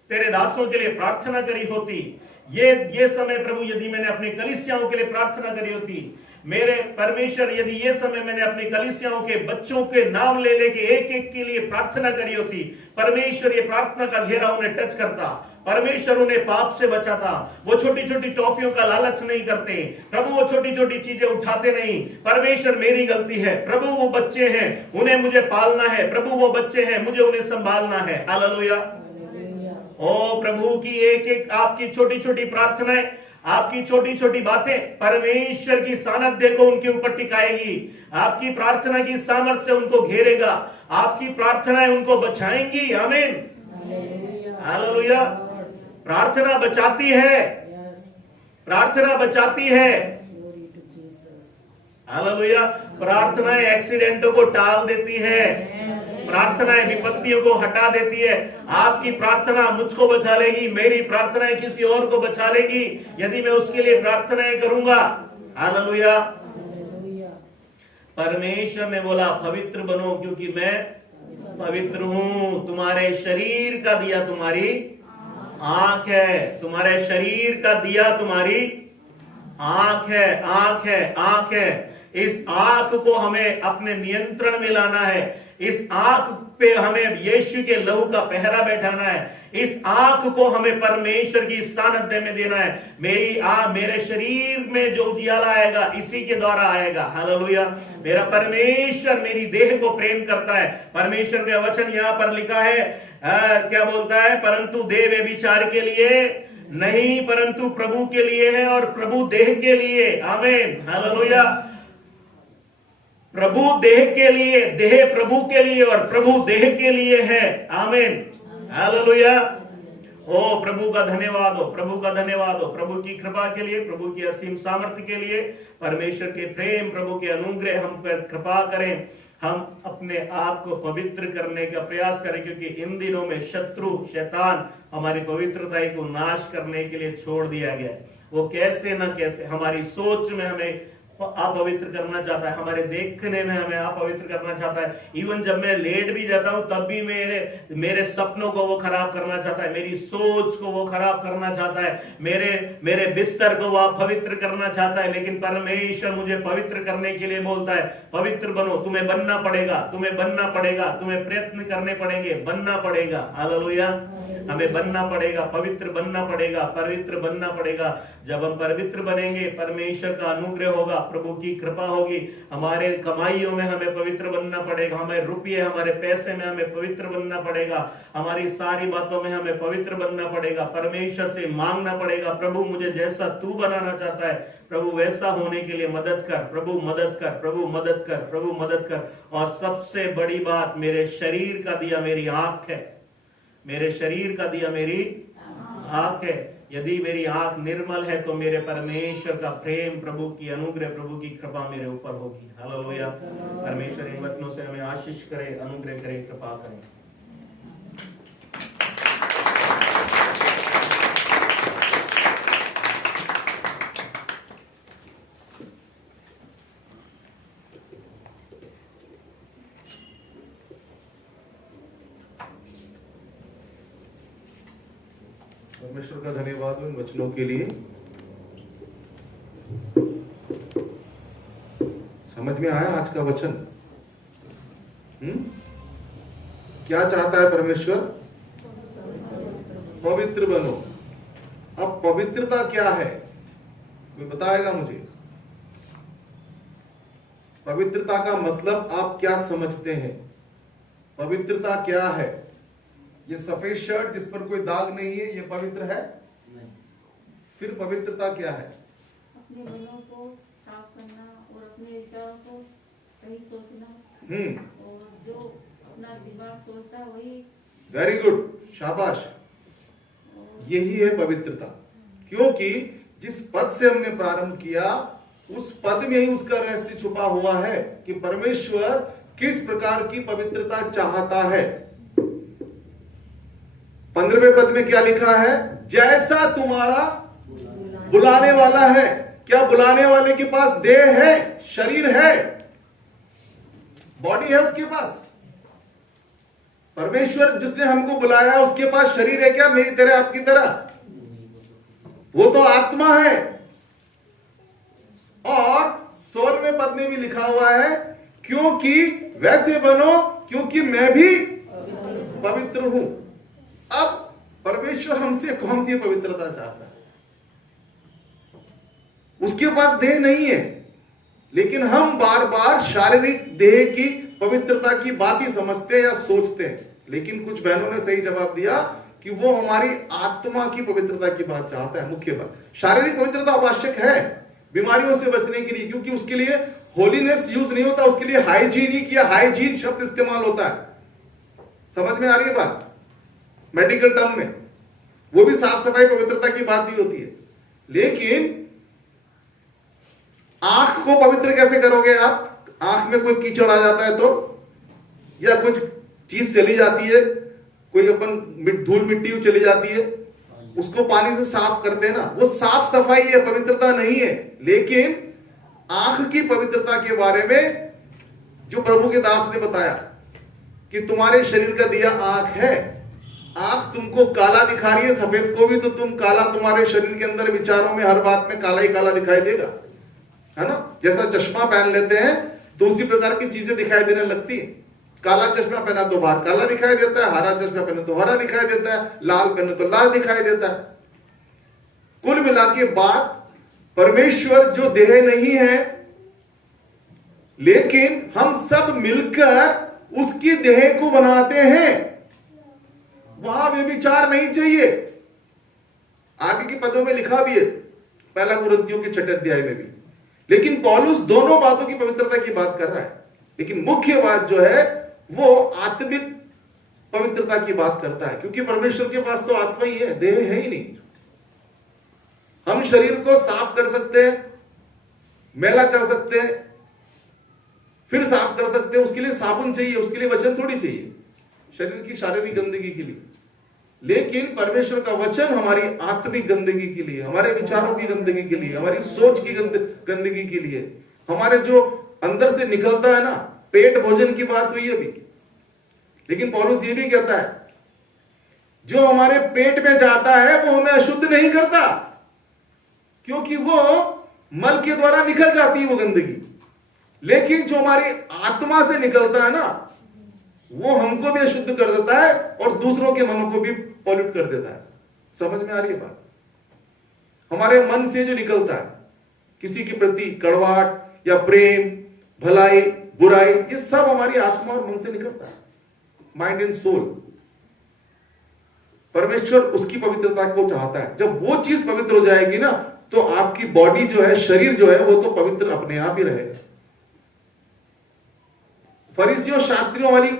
तेरे दासों के लिए प्रार्थना करी होती, ये समय प्रभु यदि मैंने अपने कलीसियाओं के लिए प्रार्थना करी होती, मेरे परमेश्वर यदि ये समय मैंने अपनी कलीसियाओं के बच्चों के नाम ले लेके एक एक के लिए प्रार्थना करी होती, परमेश्वर ये प्रार्थना का घेरा उन्हें टच करता, परमेश्वर उन्हें पाप से बचाता। वो छोटी छोटी टॉफियों का लालच नहीं करते प्रभु, वो छोटी छोटी चीजें उठाते नहीं। परमेश्वर मेरी गलती है प्रभु, वो बच्चे हैं उन्हें मुझे पालना है प्रभु, वो बच्चे हैं मुझे उन्हें संभालना है। हालेलुया। ओ प्रभु की एक एक आपकी छोटी छोटी प्रार्थनाएं आपकी छोटी छोटी बातें परमेश्वर की सानिध्य को उनके ऊपर टिकाएगी। आपकी प्रार्थना की सामर्थ्य से उनको घेरेगा। आपकी प्रार्थनाएं उनको बचाएंगी। आमीन, हालेलुया। प्रार्थना बचाती है, प्रार्थना बचाती है। हालेलुया। प्रार्थनाएं एक्सीडेंटों को टाल देती है, प्रार्थनाएं विपत्तियों को हटा देती है। आपकी प्रार्थना मुझको बचा लेगी, मेरी प्रार्थनाएं किसी और को बचा लेगी यदि मैं उसके लिए प्रार्थनाएं करूंगा। हालेलुया। परमेश्वर ने बोला पवित्र बनो क्योंकि मैं पवित्र हूं। तुम्हारे शरीर का दिया तुम्हारी आंख है, तुम्हारे शरीर का दिया तुम्हारी आंख है, आंख है, आंख है। इस आंख को हमें अपने नियंत्रण में लाना है। इस आंख पे हमें यीशु के लहू का पहरा बैठाना है। इस आंख को हमें परमेश्वर की सानिध्य में देना है। मेरे शरीर में जो उजियाला आएगा इसी के द्वारा आएगा। हालेलुया। मेरा परमेश्वर मेरी देह को प्रेम करता है। परमेश्वर का वचन यहाँ पर लिखा है, क्या बोलता है? परंतु देह व्यभिचार के लिए नहीं, परंतु प्रभु के लिए है और प्रभु देह के लिए। आमीन, हालेलुया। प्रभु देह के लिए, देह प्रभु के लिए और प्रभु देह के लिए है। आमीन, हालेलुया। ओ प्रभु का धन्यवाद हो, प्रभु का धन्यवाद हो, प्रभु की कृपा के लिए, प्रभु की असीम सामर्थ्य के लिए। परमेश्वर के प्रेम, प्रभु के अनुग्रह हम पर कृपा करें। हम अपने आप को पवित्र करने का प्रयास करें क्योंकि इन दिनों में शत्रु शैतान हमारी पवित्रता को नाश करने के लिए छोड़ दिया गया है। वो कैसे ना कैसे हमारी सोच में हमें अपवित्र करना चाहता है, हमारे देखने में हमें अपवित्र करना चाहता है। इवन जब मैं लेट भी जाता हूं तब भी मेरे सपनों को वो खराब करना चाहता है, मेरी सोच को वो खराब करना चाहता है, मेरे बिस्तर को वो अपवित्र करना चाहता है। लेकिन परमेश्वर मुझे पवित्र करने के लिए बोलता है पवित्र बनो। तुम्हें बनना पड़ेगा, तुम्हें बनना पड़ेगा, तुम्हें प्रयत्न करने पड़ेंगे, बनना पड़ेगा। हालेलुया। हमें बनना पड़ेगा, पवित्र बनना पड़ेगा, पवित्र बनना पड़ेगा। जब हम पवित्र बनेंगे परमेश्वर का अनुग्रह होगा, प्रभु की कृपा होगी। हमारे कमाइयों में हमें पवित्र बनना पड़ेगा, हमारे रुपये, हमारे पैसे में हमें पवित्र बनना पड़ेगा, हमारी सारी बातों में हमें पवित्र बनना पड़ेगा। परमेश्वर से मांगना पड़ेगा, प्रभु मुझे जैसा तू बनाना चाहता है प्रभु वैसा होने के लिए मदद कर, प्रभु मदद कर, प्रभु मदद कर, प्रभु मदद कर। और सबसे बड़ी बात, मेरे शरीर का दिया मेरी आंख है, मेरे शरीर का दिया मेरी आंख है। यदि मेरी आंख निर्मल है तो मेरे परमेश्वर का प्रेम, प्रभु की अनुग्रह, प्रभु की कृपा मेरे ऊपर होगी। हालेलुया। परमेश्वर इन वचनों से हमें आशीष करे, अनुग्रह करे, कृपा करे। परमेश्वर का धन्यवाद हो इन वचनों के लिए। समझ में आया आज का वचन? क्या चाहता है परमेश्वर? पवित्र बनो। अब पवित्रता क्या है कोई बताएगा मुझे? पवित्रता का मतलब आप क्या समझते हैं? पवित्रता क्या है? ये सफेद शर्ट जिस पर कोई दाग नहीं है ये पवित्र है? नहीं। फिर पवित्रता क्या है? अपने मनों को साफ करना और अपने विचारों को सही सोचना और जो अपना दिमाग सोचता है वही। वेरी गुड, शाबाश। यही है पवित्रता। क्योंकि जिस पद से हमने प्रारंभ किया उस पद में ही उसका रहस्य छुपा हुआ है कि परमेश्वर किस प्रकार की पवित्रता चाहता है। 15वें पद में क्या लिखा है? जैसा तुम्हारा बुलाने वाला है। क्या बुलाने वाले के पास देह है, शरीर है, बॉडी है उसके पास? परमेश्वर जिसने हमको बुलाया उसके पास शरीर है क्या मेरी तरह, आपकी तरह? वो तो आत्मा है। और 16वें पद में भी लिखा हुआ है क्योंकि वैसे बनो क्योंकि मैं भी पवित्र हूं। अब परमेश्वर हमसे कौन सी पवित्रता चाहता है? उसके पास देह नहीं है, लेकिन हम बार बार शारीरिक देह की पवित्रता की बात ही समझते हैं या सोचते हैं। लेकिन कुछ बहनों ने सही जवाब दिया कि वो हमारी आत्मा की पवित्रता की बात चाहता है। मुख्य बात, शारीरिक पवित्रता आवश्यक है बीमारियों से बचने के लिए, क्योंकि उसके लिए होलीनेस यूज नहीं होता, उसके लिए हाइजीनिक या हाइजीन शब्द इस्तेमाल होता है। समझ में आ रही है बात? मेडिकल टर्म में वो भी साफ सफाई पवित्रता की बात ही होती है। लेकिन आंख को पवित्र कैसे करोगे आप? आंख में कोई कीचड़ आ जाता है तो, या कुछ चीज चली जाती है, कोई अपन धूल मिट्टी चली जाती है, उसको पानी से साफ करते हैं ना, वो साफ सफाई है, पवित्रता नहीं है। लेकिन आंख की पवित्रता के बारे में जो प्रभु के दास ने बताया कि तुम्हारे शरीर का दिया आंख है, आंख तुमको काला दिखा रही है, सफेद को भी तो तुम काला, तुम्हारे शरीर के अंदर विचारों में हर बात में काला ही काला दिखाई देगा, है ना। जैसा चश्मा पहन लेते हैं तो उसी प्रकार की चीजें दिखाई देने लगती है। काला चश्मा पहना तो बाहर काला दिखाई देता है, हरा चश्मा पहने तो हरा दिखाई देता है, लाल पहने तो लाल दिखाई देता है। कुल मिला के बात, परमेश्वर जो देह नहीं है, लेकिन हम सब मिलकर उसकी देह को बनाते हैं। वहां वे विचार नहीं चाहिए। आगे के पदों में लिखा भी है, पहला कुरिन्थियों के 6 अध्याय में भी। लेकिन पौलुस दोनों बातों की पवित्रता की बात कर रहा है, लेकिन मुख्य बात जो है वो आत्मिक पवित्रता की बात करता है, क्योंकि परमेश्वर के पास तो आत्मा ही है, देह है ही नहीं। हम शरीर को साफ कर सकते हैं, मैला कर सकते हैं, फिर साफ कर सकते हैं, उसके लिए साबुन चाहिए, उसके लिए वचन थोड़ी चाहिए शरीर की शारीरिक गंदगी के लिए। लेकिन परमेश्वर का वचन हमारी आत्मिक गंदगी के लिए, हमारे विचारों की गंदगी के लिए, हमारी सोच की गंदगी के लिए, हमारे जो अंदर से निकलता है ना, पेट भोजन की बात हुई अभी, लेकिन पौलुस ये भी कहता है जो हमारे पेट में जाता है वो हमें अशुद्ध नहीं करता, क्योंकि वो मल के द्वारा निकल जाती है वो गंदगी। लेकिन जो हमारी आत्मा से निकलता है ना, वो हमको भी अशुद्ध कर देता है और दूसरों के मनों को भी पॉल्यूट कर देता है। समझ में आ रही है बात? हमारे मन से जो निकलता है किसी के प्रति कड़वाहट या प्रेम, भलाई, बुराई, ये सब हमारी आत्मा और मन से निकलता है, माइंड एंड सोल। परमेश्वर उसकी पवित्रता को चाहता है। जब वो चीज पवित्र हो जाएगी ना, तो आपकी बॉडी जो है, शरीर जो है, वो तो पवित्र अपने आप ही रहेगा। फरीसियों शास्त्रियों वाली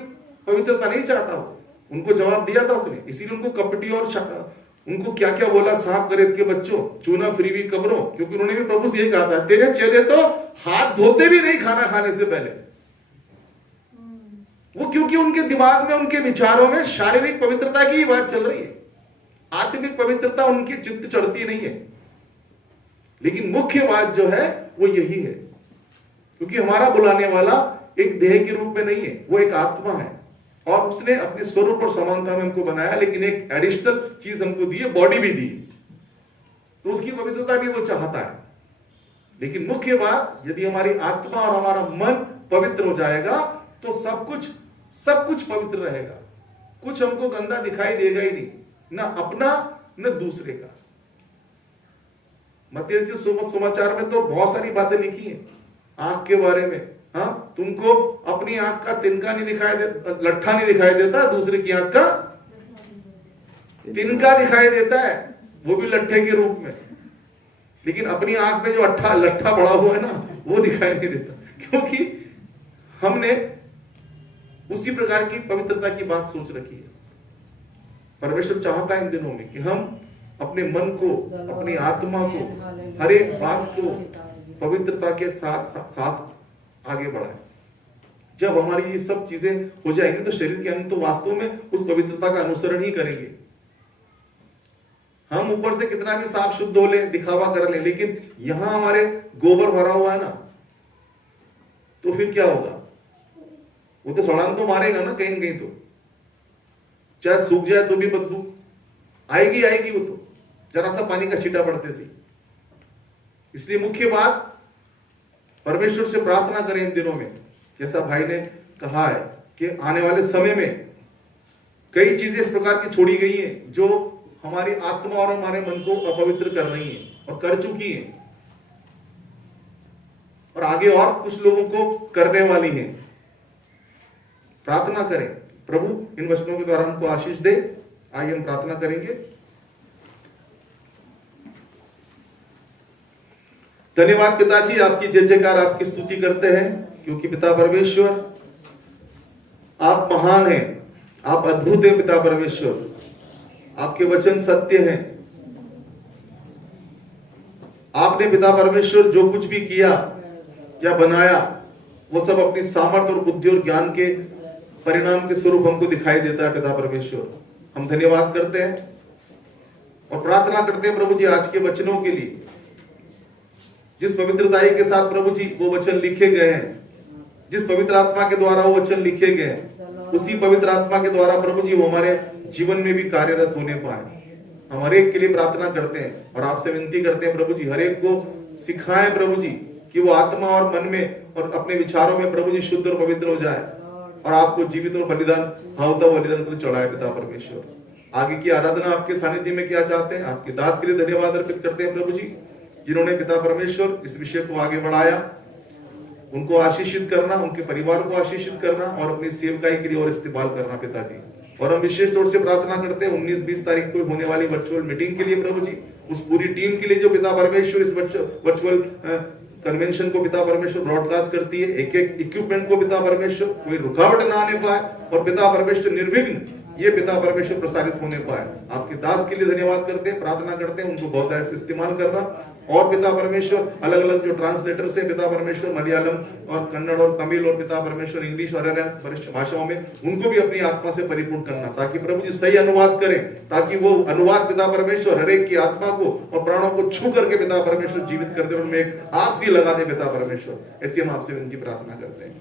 पवित्रता नहीं चाहता वो, उनको जवाब दिया था उसने, इसीलिए उनको कपटी और उनको क्या क्या बोला, सांप करेत के बच्चों, चूना फ्री भी कब्रों, क्योंकि उन्होंने भी प्रभु से ये कहा था, तेरे चेहरे तो हाथ धोते भी नहीं खाना खाने से पहले। वो क्योंकि उनके दिमाग में, उनके विचारों में शारीरिक पवित्रता की ही बात चल रही है, आत्मिक पवित्रता उनकी चित्त चढ़ती नहीं है। लेकिन मुख्य बात जो है वो यही है, क्योंकि हमारा बुलाने वाला एक देह के रूप में नहीं है, वो एक आत्मा है, और उसने अपने स्वरूप और समानता में हमको बनाया, लेकिन एक एडिशनल चीज हमको दी है, बॉडी भी दी, तो उसकी पवित्रता भी वो चाहता है। लेकिन मुख्य बात, यदि हमारी आत्मा और हमारा मन पवित्र हो जाएगा तो सब कुछ पवित्र रहेगा, कुछ हमको गंदा दिखाई देगा ही नहीं, ना अपना न दूसरे का। मत्ती समाचार में तो बहुत सारी बातें लिखी हैं आंख के बारे में। हाँ, तुमको अपनी आंख का तिनका नहीं दिखाई देता, लट्ठा नहीं दिखाई देता, दूसरे की आंख का तिनका दिखाई देता है, वो भी लट्ठे के रूप में। लेकिन अपनी आंख में जो लट्ठा पड़ा हुआ है ना, वो दिखाई नहीं देता, क्योंकि हमने उसी प्रकार की पवित्रता की बात सोच रखी है। परमेश्वर चाहता है इन दिनों में कि हम अपने मन को, अपनी आत्मा को, हर एक बात को पवित्रता के साथ आगे बढ़ाएं। जब हमारी ये सब चीजें हो जाएंगी तो शरीर के अंग तो वास्तव में उस पवित्रता का अनुसरण ही करेंगे। हम ऊपर से कितना भी साफ शुद्ध हो ले, दिखावा कर ले, लेकिन यहां हमारे गोबर भरा हुआ है ना, तो फिर क्या होगा? वो तो सड़ान तो मारेगा ना कहीं न कहीं, तो चाहे सूख जाए तो भी बदबू आएगी वो तो, जरा सा पानी का छींटा पड़ते से। इसलिए मुख्य बात, परमेश्वर से प्रार्थना करें इन दिनों में, जैसा भाई ने कहा है कि आने वाले समय में कई चीजें इस प्रकार की छोड़ी गई हैं जो हमारी आत्मा और हमारे मन को अपवित्र कर रही हैं और कर चुकी हैं, और आगे और कुछ लोगों को करने वाली हैं। प्रार्थना करें, प्रभु इन वचनों के द्वारा हमको आशीष दे। आइए हम प्रार्थना करेंगे। धन्यवाद पिताजी, आपकी जय जयकार, आपकी स्तुति करते हैं, क्योंकि पिता परमेश्वर आप महान हैं, आप अद्भुत हैं पिता परमेश्वर, आपके वचन सत्य हैं। आपने पिता परमेश्वर जो कुछ भी किया या बनाया वो सब अपनी सामर्थ्य और बुद्धि और ज्ञान के परिणाम के स्वरूप हमको दिखाई देता है पिता परमेश्वर। हम धन्यवाद करते हैं और प्रार्थना करते हैं प्रभु जी आज के वचनों के लिए, जिस पवित्रताई के साथ प्रभु जी वो वचन लिखे गए हैं, जिस पवित्र आत्मा के द्वारा वो वचन लिखे गए हैं, उसी पवित्र आत्मा के द्वारा प्रभु जी वो हमारे जीवन में भी कार्यरत होने पाए। हम हर एक के लिए प्रार्थना करते हैं और आपसे विनती करते हैं प्रभु जी, हर एक को सिखाएं प्रभु जी कि वो आत्मा और मन में और अपने विचारों में प्रभु जी शुद्ध और पवित्र हो जाए और आपको जीवित और बलिदान भावता बलिदान को चढ़ाए पिता परमेश्वर। आगे की आराधना आपके सानिध्य में क्या चाहते हैं, आपके दास के लिए धन्यवाद अर्पित करते हैं प्रभु जी, जिन्होंने पिता परमेश्वर इस विषय को आगे बढ़ाया। उनको आशीषित करना, उनके परिवार को आशीषित करना और अपनी सेवकाई के लिए और इस्तेमाल करना पिताजी। और हम विशेष तौर से प्रार्थना करते हैं 19-20 तारीख को होने वाली वर्चुअल मीटिंग के लिए प्रभु जी, उस पूरी टीम के लिए जो पिता परमेश्वर इस वर्चुअल कन्वेंशन को पिता परमेश्वर ब्रॉडकास्ट करती है। एक एक इक्विपमेंट को पिता परमेश्वर कोई रुकावट ना आने पाए और पिता परमेश्वर निर्विघ्न ये पिता परमेश्वर प्रसारित होने पाए। आपके दास के लिए धन्यवाद करते हैं, प्रार्थना करते हैं उनको बहुत ऐसे इस्तेमाल करना। और पिता परमेश्वर अलग अलग जो ट्रांसलेटर से पिता परमेश्वर मलयालम और कन्नड़ और तमिल और पिता परमेश्वर इंग्लिश और अन्य भाषाओं में उनको भी अपनी आत्मा से परिपूर्ण करना, ताकि प्रभु जी सही अनुवाद करें, ताकि वो अनुवाद पिता परमेश्वर हर एक की आत्मा को और प्राणों को छू करके पिता परमेश्वर जीवित कर दे, उनमें एक आग सी लगा दे पिता परमेश्वर। ऐसी हम आपसे विनती प्रार्थना करते हैं।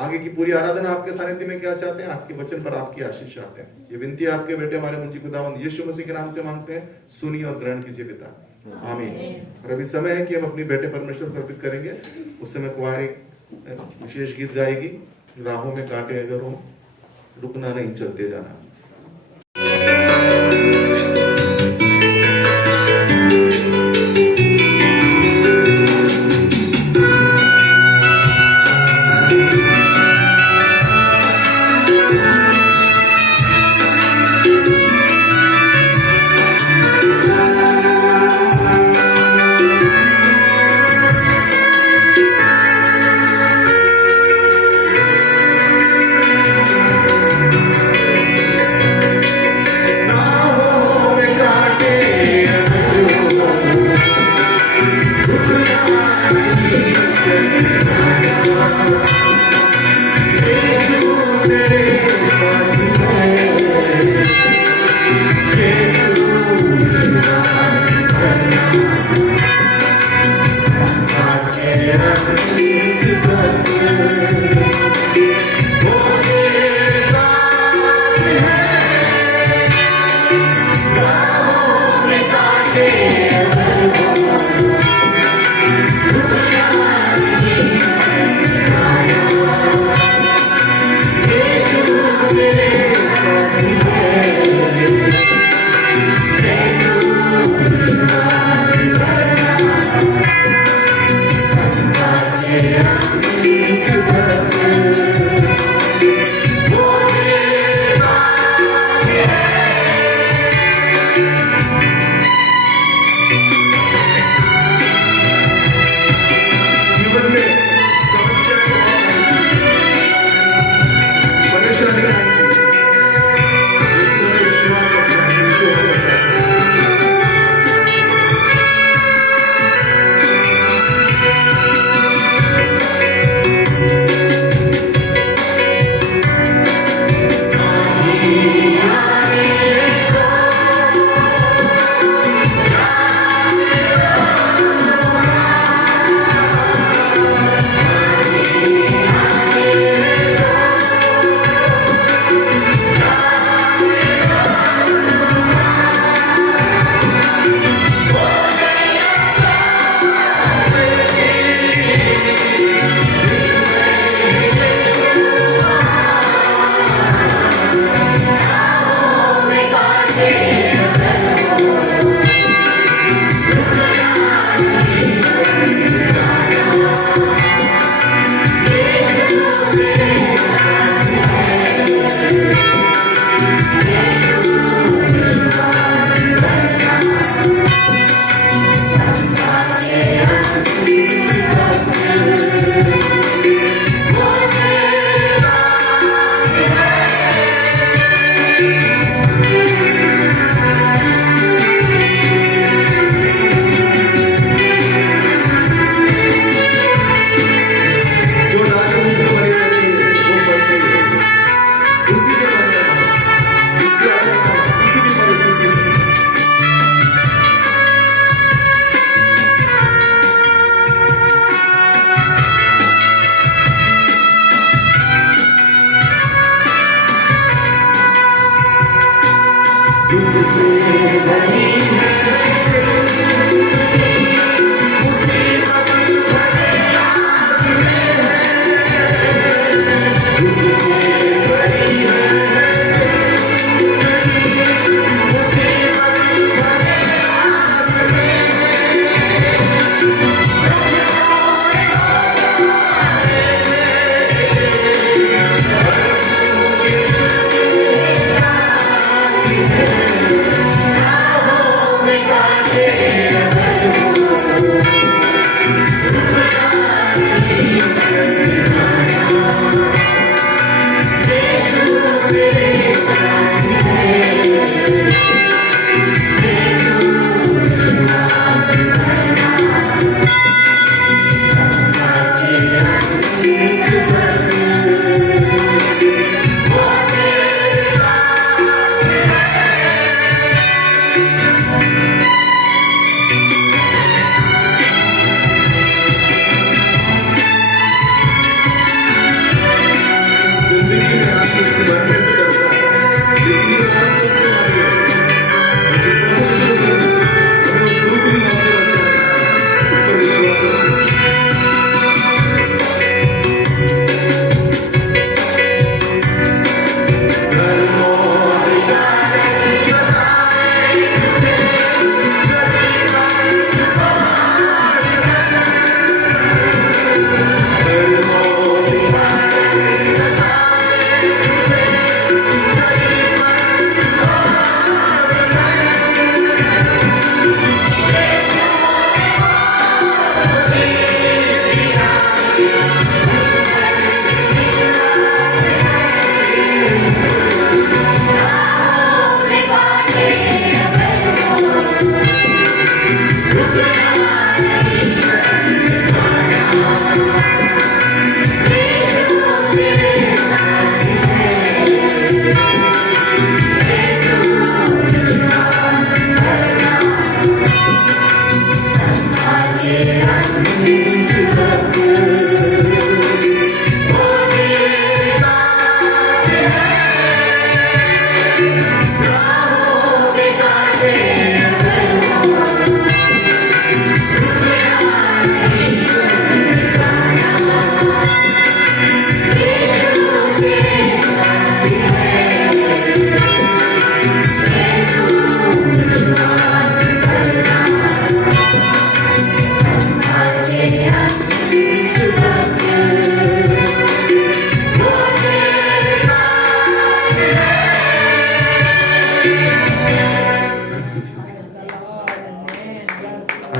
आगे की पूरी आराधना आपके सानिध्य में क्या चाहते हैं, आज के वचन पर आपकी आशीष चाहते हैं। ये विनती आपके बेटे हमारे मुंजी खुदावंद यीशु मसीह के नाम से मांगते हैं, सुनिए और ग्रहण कीजिए पिता, आमीन। और अभी समय है कि हम अपने बेटे परमेश्वर को अर्पित करेंगे। उस समय कुआर एक विशेष गीत गाएगी, राहों में कांटे अगर हो रुकना नहीं चलते जाना।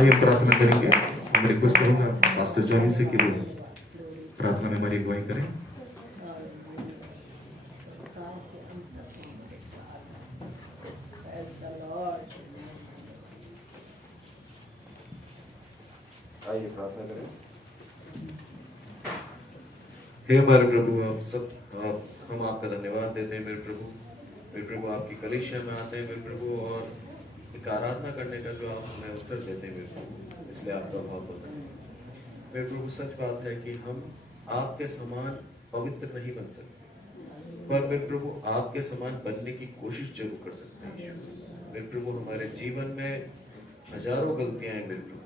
आइए प्रार्थना करेंगे। मैं रिक्वेस्ट करूंगा पास्टर जॉनी से कि वो प्रार्थना में हमारी अगुवाई करें। आइए प्रार्थना करें। हे हमारे प्रभु, हम आपका धन्यवाद देते हैं मेरे प्रभु आपकी कलीसिया में आते हैं मेरे प्रभु, और एक आराधना करने का जो आप हमें अवसर देते हैं मेरे प्रभु, इसलिए आपका बहुत बहुत धन्यवाद। मेरे प्रभु सच बात है कि हम आपके समान पवित्र नहीं बन सकते, पर मेरे प्रभु आपके समान बनने की कोशिश जरूर कर सकते हैं। मेरे प्रभु हमारे जीवन में हजारों गलतियां हैं मेरे प्रभु,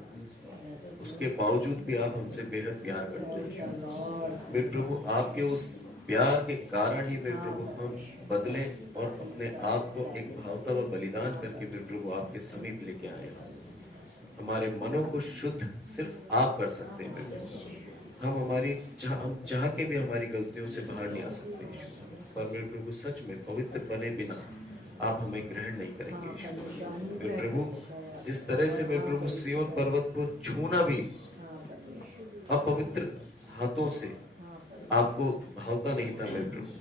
उसके बावजूद भी आप हमसे बेहद प्यार करते हैं मेरे प्रभु। आपके उस प्यार के कारण ही मेरे प्रभु हम बदले और अपने आप को एक भावता व बलिदान करके मेरे प्रभु आपके समीप लेके आए। हमारे मनों को शुद्ध सिर्फ आप कर सकते हैं मेरे प्रभु। हम चाह के भी हमारी गलतियों से बाहर नहीं आ सकते, पर मेरे प्रभु सच में पवित्र बने बिना आप हमें ग्रहण नहीं करेंगे मेरे प्रभु। जिस तरह से मेरे प्रभु सिय्योन पर्वत को छूना भी अपवित्र हाथों से आपको भावता नहीं था मेरे प्रभु,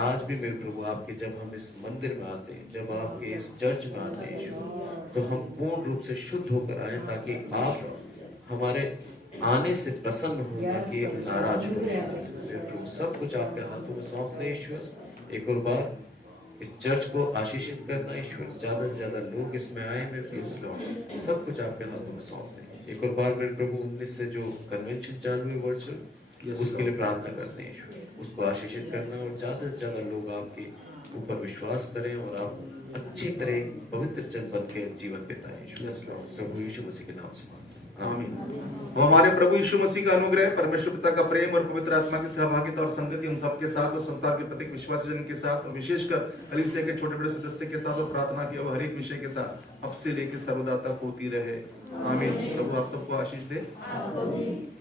आज भी मेरे प्रभु आपके जब हम इस मंदिर में आते हैं, जब आपके इस चर्च में आते हैं तो हम पूर्ण रूप से शुद्ध होकर आए, ताकि आप हमारे आने से प्रसन्न हो, ताकि नाराज हो। मेरे प्रभु सब कुछ आपके हाथों में सौंप दें ईश्वर। एक और बार इस चर्च को आशीषित करना ईश्वर, ज्यादा से ज्यादा लोग इसमें आए मेरे प्रभु, सब कुछ आपके हाथों में सौंप दें। एक और बार मेरे प्रभु 19 से जो कन्वेंशन चालू है वर्चुअल, उसके लिए प्रार्थना करते हैं ईश्वर, उसको आशीषित करना और ज्यादा से ज्यादा लोग आपकी ऊपर विश्वास करें और आप अच्छी तरह पवित्र जन बन के जीवन बिताएं। प्रभु यीशु मसीह के नाम से आमीन। वो हमारे प्रभु यीशु मसीह का अनुग्रह, परमेश्वर पिता का प्रेम और पवित्र आत्मा की सहभागिता और संगति उन सबके साथ और संसार के प्रत्येक विश्वासी जन के साथ और विशेषकर कलीसिया के छोटे बड़े सदस्य के साथ और प्रार्थना की हर एक विषय के साथ अब से लेकर सर्वदा तक होती रहे। आमीन। प्रभु आप सबको आशीष दे।